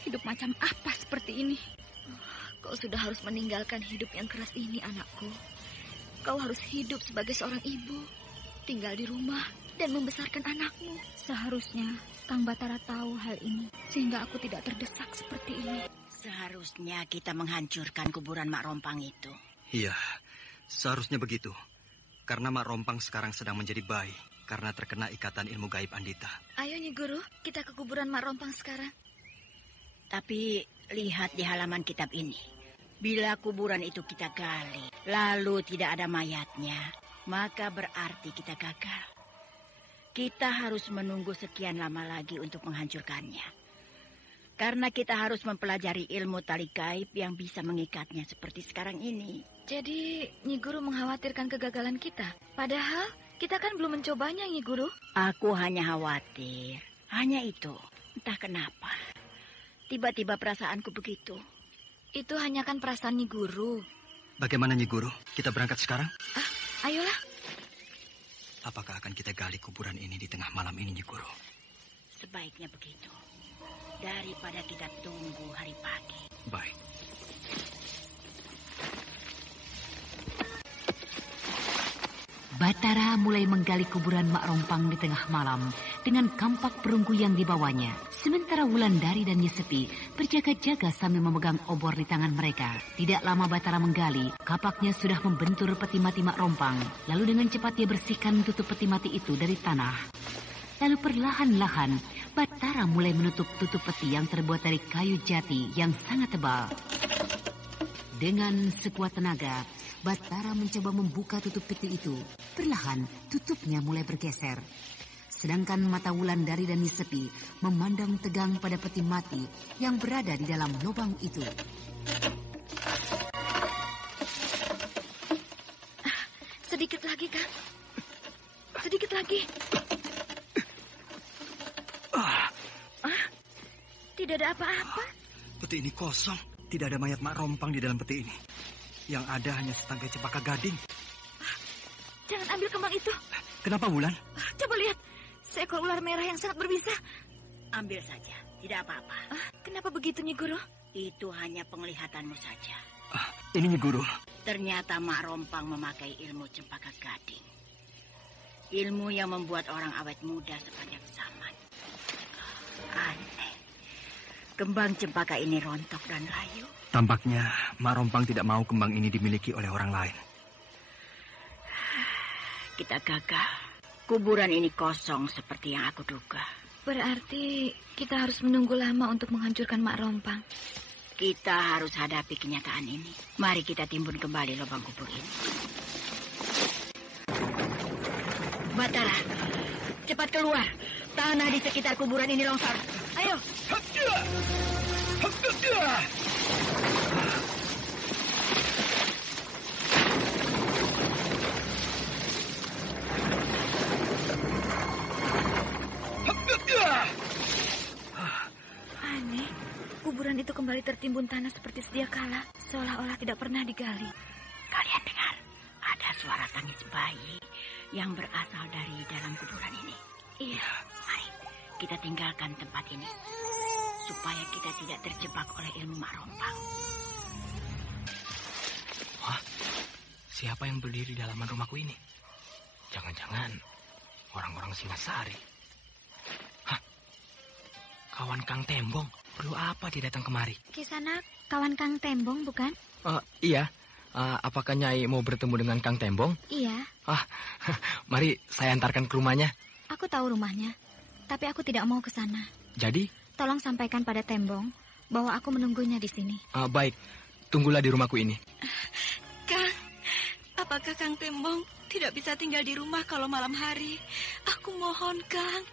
Hidup macam apa seperti ini? Kau sudah harus meninggalkan hidup yang keras ini, anakku. Kau harus hidup sebagai seorang ibu. Tinggal di rumah dan membesarkan anakmu. Seharusnya Kang Batara tahu hal ini, sehingga aku tidak terdesak seperti ini. Seharusnya kita menghancurkan kuburan Mak Rompang itu. Iya, seharusnya begitu. Karena Mak Rompang sekarang sedang menjadi bayi, karena terkena ikatan ilmu gaib Andita. Ayo Nyi Guru, kita ke kuburan Mak Rompang sekarang. Tapi lihat di halaman kitab ini. Bila kuburan itu kita gali, lalu tidak ada mayatnya, maka berarti kita gagal. Kita harus menunggu sekian lama lagi untuk menghancurkannya. Karena kita harus mempelajari ilmu tali gaib yang bisa mengikatnya seperti sekarang ini. Jadi Nyi Guru mengkhawatirkan kegagalan kita. Padahal kita kan belum mencobanya, Nyi Guru. Aku hanya khawatir. Hanya itu. Entah kenapa. Tiba-tiba perasaanku begitu. Itu hanya kan perasaan Nyi Guru. Bagaimana Nyi Guru? Kita berangkat sekarang? Ayolah. Apakah akan kita gali kuburan ini di tengah malam ini, Nyi Guru? Sebaiknya begitu. Daripada kita tunggu hari pagi. Baik. Batara mulai menggali kuburan Mak Rompang di tengah malam dengan kampak perunggu yang dibawanya. Sementara Wulandari dan Nyesepi berjaga-jaga sambil memegang obor di tangan mereka. Tidak lama Batara menggali, kapaknya sudah membentur peti mati Mak Rompang. Lalu dengan cepat dia bersihkan tutup peti mati itu dari tanah. Lalu perlahan-lahan Batara mulai menutup tutup peti yang terbuat dari kayu jati yang sangat tebal. Dengan sekuat tenaga, Batara mencoba membuka tutup peti itu. Perlahan, tutupnya mulai bergeser. Sedangkan mata Wulandari dan Nyesepi memandang tegang pada peti mati yang berada di dalam lubang itu. Sedikit lagi, Kang. Sedikit lagi. Tidak ada apa-apa. Peti ini kosong. Tidak ada mayat Mak Rompang di dalam peti ini. Yang ada hanya setangkai cempaka gading. Jangan ambil kembang itu. Kenapa, Wulan? Coba lihat. Seekor ular merah yang sangat berbisa. Ambil saja. Tidak apa-apa. Kenapa begitu, Nyi Guru? Itu hanya penglihatanmu saja. Ini Nyi Guru. Ternyata Mak Rompang memakai ilmu cempaka gading. Ilmu yang membuat orang awet muda sepanjang zaman. Aneh. Kembang cempaka ini rontok dan layu. Tampaknya Mak Rompang tidak mau kembang ini dimiliki oleh orang lain. Kita gagal. Kuburan ini kosong seperti yang aku duga. Berarti kita harus menunggu lama untuk menghancurkan Mak Rompang. Kita harus hadapi kenyataan ini. Mari kita timbun kembali lubang kubur ini. Batara, cepat keluar. Tanah di sekitar kuburan ini longsor. Ayo. Aneh, kuburan itu kembali tertimbun tanah seperti sedia kala, seolah-olah tidak pernah digali. Kalian dengar? Ada suara tangis bayi yang berasal dari dalam kuburan ini. Iya. Mari, kita tinggalkan tempat ini supaya kita tidak terjebak oleh ilmu mak rompang. Wah, siapa yang berdiri di halaman rumahku ini? Jangan-jangan orang-orang Singasari. Hah? Kawan Kang Tembong, perlu apa dia datang kemari? Kisana kawan Kang Tembong, bukan? Iya. Apakah Nyai mau bertemu dengan Kang Tembong? Iya. Mari saya antarkan ke rumahnya. Aku tahu rumahnya, tapi aku tidak mau ke sana. Jadi? Tolong sampaikan pada Tembong bahwa aku menunggunya di sini. Baik, tunggulah di rumahku ini. Kang, apakah Kang Tembong tidak bisa tinggal di rumah kalau malam hari? Aku mohon, Kang.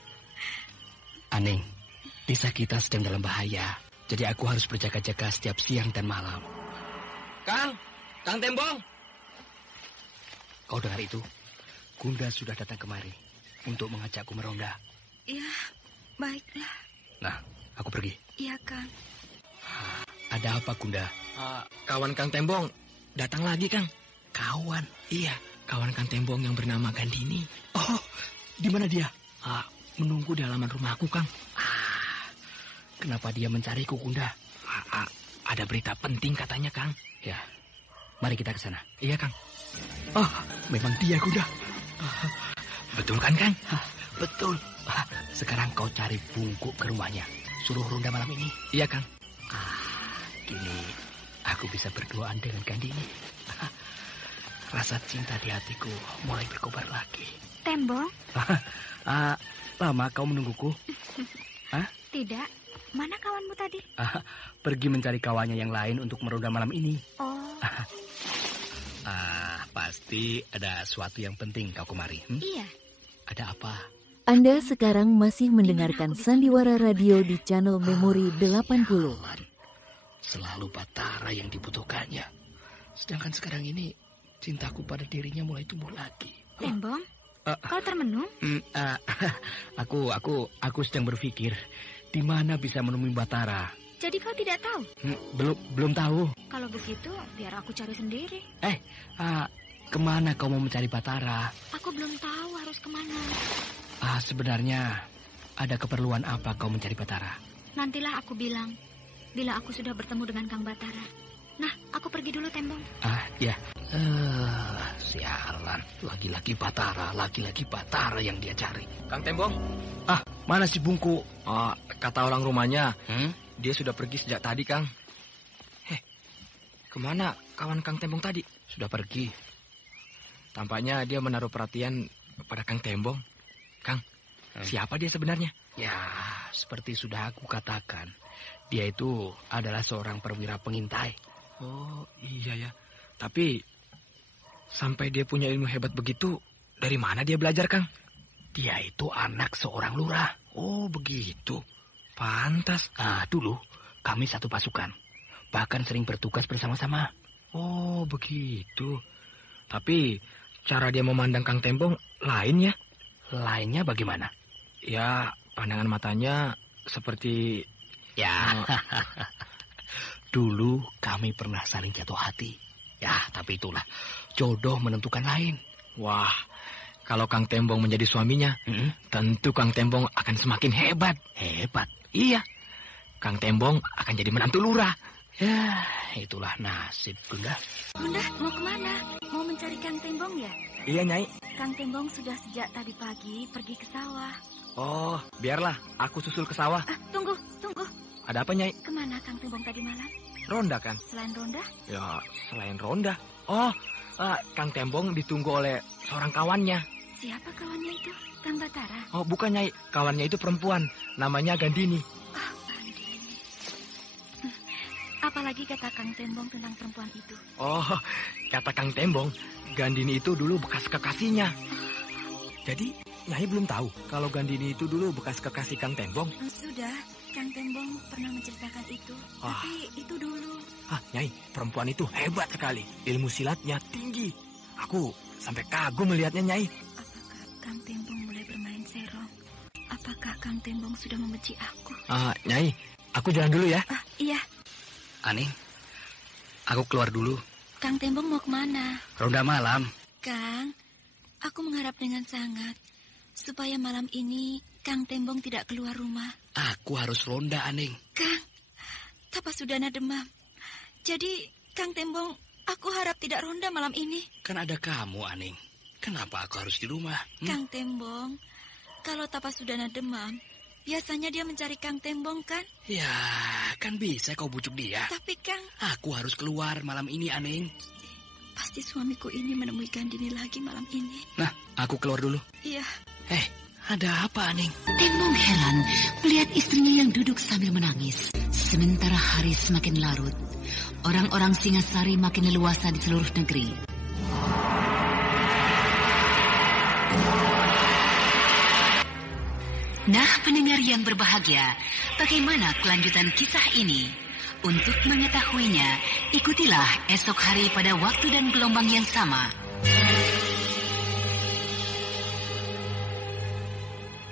Aning, desa kita sedang dalam bahaya. Jadi aku harus berjaga-jaga setiap siang dan malam. Kang Tembong. Kau dengar itu? Gunda sudah datang kemari untuk mengajakku meronda. Ya, baiklah. Nah, aku pergi. Iya, Kang. Ada apa, Gunda? Kawan Kang Tembong datang lagi, Kang. Kawan? Iya, kawan Kang Tembong yang bernama Gandini. Oh, di mana dia? Menunggu di halaman rumahku, Kang. Kenapa dia mencariku, Gunda? Ada berita penting katanya, Kang. Ya, mari kita ke sana. Iya, Kang. Memang dia, Gunda. Betul kan, Kang? Betul. Sekarang kau cari Bungkuk ke rumahnya. Suruh ronda malam ini. Iya, Kang. Kini aku bisa berduaan dengan Gandini. Rasa cinta di hatiku mulai berkobar lagi. Tembong? Lama kau menungguku? Tidak. Mana kawanmu tadi? Pergi mencari kawannya yang lain untuk meronda malam ini. Oh. Pasti ada sesuatu yang penting kau kemari. Iya. Ada apa? Anda sekarang masih mendengarkan Sandiwara Radio di channel Memori 80. Selalu Batara yang dibutuhkannya. Sedangkan sekarang ini cintaku pada dirinya mulai tumbuh lagi. Tembong? Kau termenung? Aku sedang berpikir di mana bisa menemui Batara. Jadi kau tidak tahu? Belum tahu. Kalau begitu, biar aku cari sendiri. Kemana kau mau mencari Batara? Aku belum tahu harus kemana. Sebenarnya ada keperluan apa kau mencari Batara? Nantilah aku bilang, bila aku sudah bertemu dengan Kang Batara. Nah, aku pergi dulu, Tembong. Ya. Sialan. Lagi-lagi Batara yang dia cari. Kang Tembong. Mana si Bungku? Kata orang rumahnya, dia sudah pergi sejak tadi, Kang. Kemana kawan Kang Tembong tadi? Sudah pergi. Tampaknya dia menaruh perhatian pada Kang Tembong. Kang, siapa dia sebenarnya? Ya, seperti sudah aku katakan, dia itu adalah seorang perwira pengintai. Oh, iya ya. Tapi sampai dia punya ilmu hebat begitu, dari mana dia belajar, Kang? Dia itu anak seorang lurah. Oh, begitu. Pantas. Dulu kami satu pasukan. Bahkan sering bertugas bersama-sama. Oh, begitu. Tapi cara dia memandang Kang Tembong lain ya? Lainnya bagaimana? Ya, pandangan matanya seperti... Ya, dulu kami pernah saling jatuh hati. Ya, tapi itulah, jodoh menentukan lain. Wah, kalau Kang Tembong menjadi suaminya, tentu Kang Tembong akan semakin hebat. Hebat? Iya, Kang Tembong akan jadi menantu lurah. Ya, itulah nasib, Bunda. Bunda, mau kemana? Mau mencari Kang Tembong ya? Iya, Nyai. Kang Tembong sudah sejak tadi pagi pergi ke sawah. Oh, biarlah. Aku susul ke sawah. Tunggu. Ada apa, Nyai? Kemana Kang Tembong tadi malam? Ronda, kan? Selain ronda? Ya, selain ronda. Oh, Kang Tembong ditunggu oleh seorang kawannya. Siapa kawannya itu? Kang Batara? Oh, bukan, Nyai. Kawannya itu perempuan. Namanya Gandini. Gandini. Apalagi kata Kang Tembong tentang perempuan itu? Oh, kata Kang Tembong, Gandini itu dulu bekas kekasihnya. Jadi Nyai belum tahu kalau Gandini itu dulu bekas kekasih Kang Tembong? Sudah, Kang Tembong pernah menceritakan itu. Tapi itu dulu. Nyai, perempuan itu hebat sekali. Ilmu silatnya tinggi. Aku sampai kagum melihatnya, Nyai. Apakah Kang Tembong mulai bermain serong? Apakah Kang Tembong sudah membenci aku? Nyai, aku jalan dulu ya. Iya. Aning, aku keluar dulu. Kang Tembong mau kemana? Ronda malam. Kang, aku mengharap dengan sangat supaya malam ini Kang Tembong tidak keluar rumah. Aku harus ronda, Aning. Kang, Tapasudana demam. Jadi, Kang Tembong, aku harap tidak ronda malam ini. Kan ada kamu, Aning. Kenapa aku harus di rumah? Kang Tembong, kalau Tapasudana demam, biasanya dia mencari Kang Tembong, kan? Ya, kan bisa kau bujuk dia. Tapi, Kang... Aku harus keluar malam ini, Aning. Pasti suamiku ini menemui Gandini lagi malam ini. Nah, aku keluar dulu. Iya. Ada apa, Aning? Tembong heran melihat istrinya yang duduk sambil menangis. Sementara hari semakin larut, orang-orang Singasari makin leluasa di seluruh negeri. Nah, pendengar yang berbahagia, bagaimana kelanjutan kisah ini? Untuk mengetahuinya, ikutilah esok hari pada waktu dan gelombang yang sama.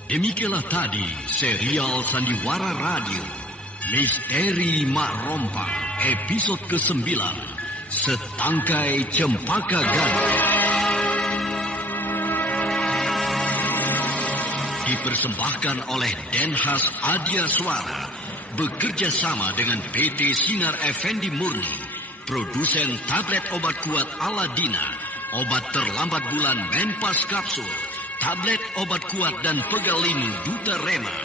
Demikianlah tadi serial Sandiwara Radio Misteri Mak Rompang episode ke-9 Setangkai Cempaka Ganda. Dipersembahkan oleh Denhas Adya Suara bekerja sama dengan PT Sinar Effendi Murni, produsen tablet obat kuat Aladina, obat terlambat bulan Menpas Kapsul, tablet obat kuat dan pegal linu Duta Rema,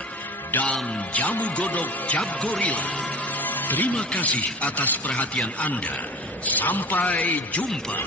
dan jamu godok Cap Gorilla. Terima kasih atas perhatian Anda. Sampai jumpa.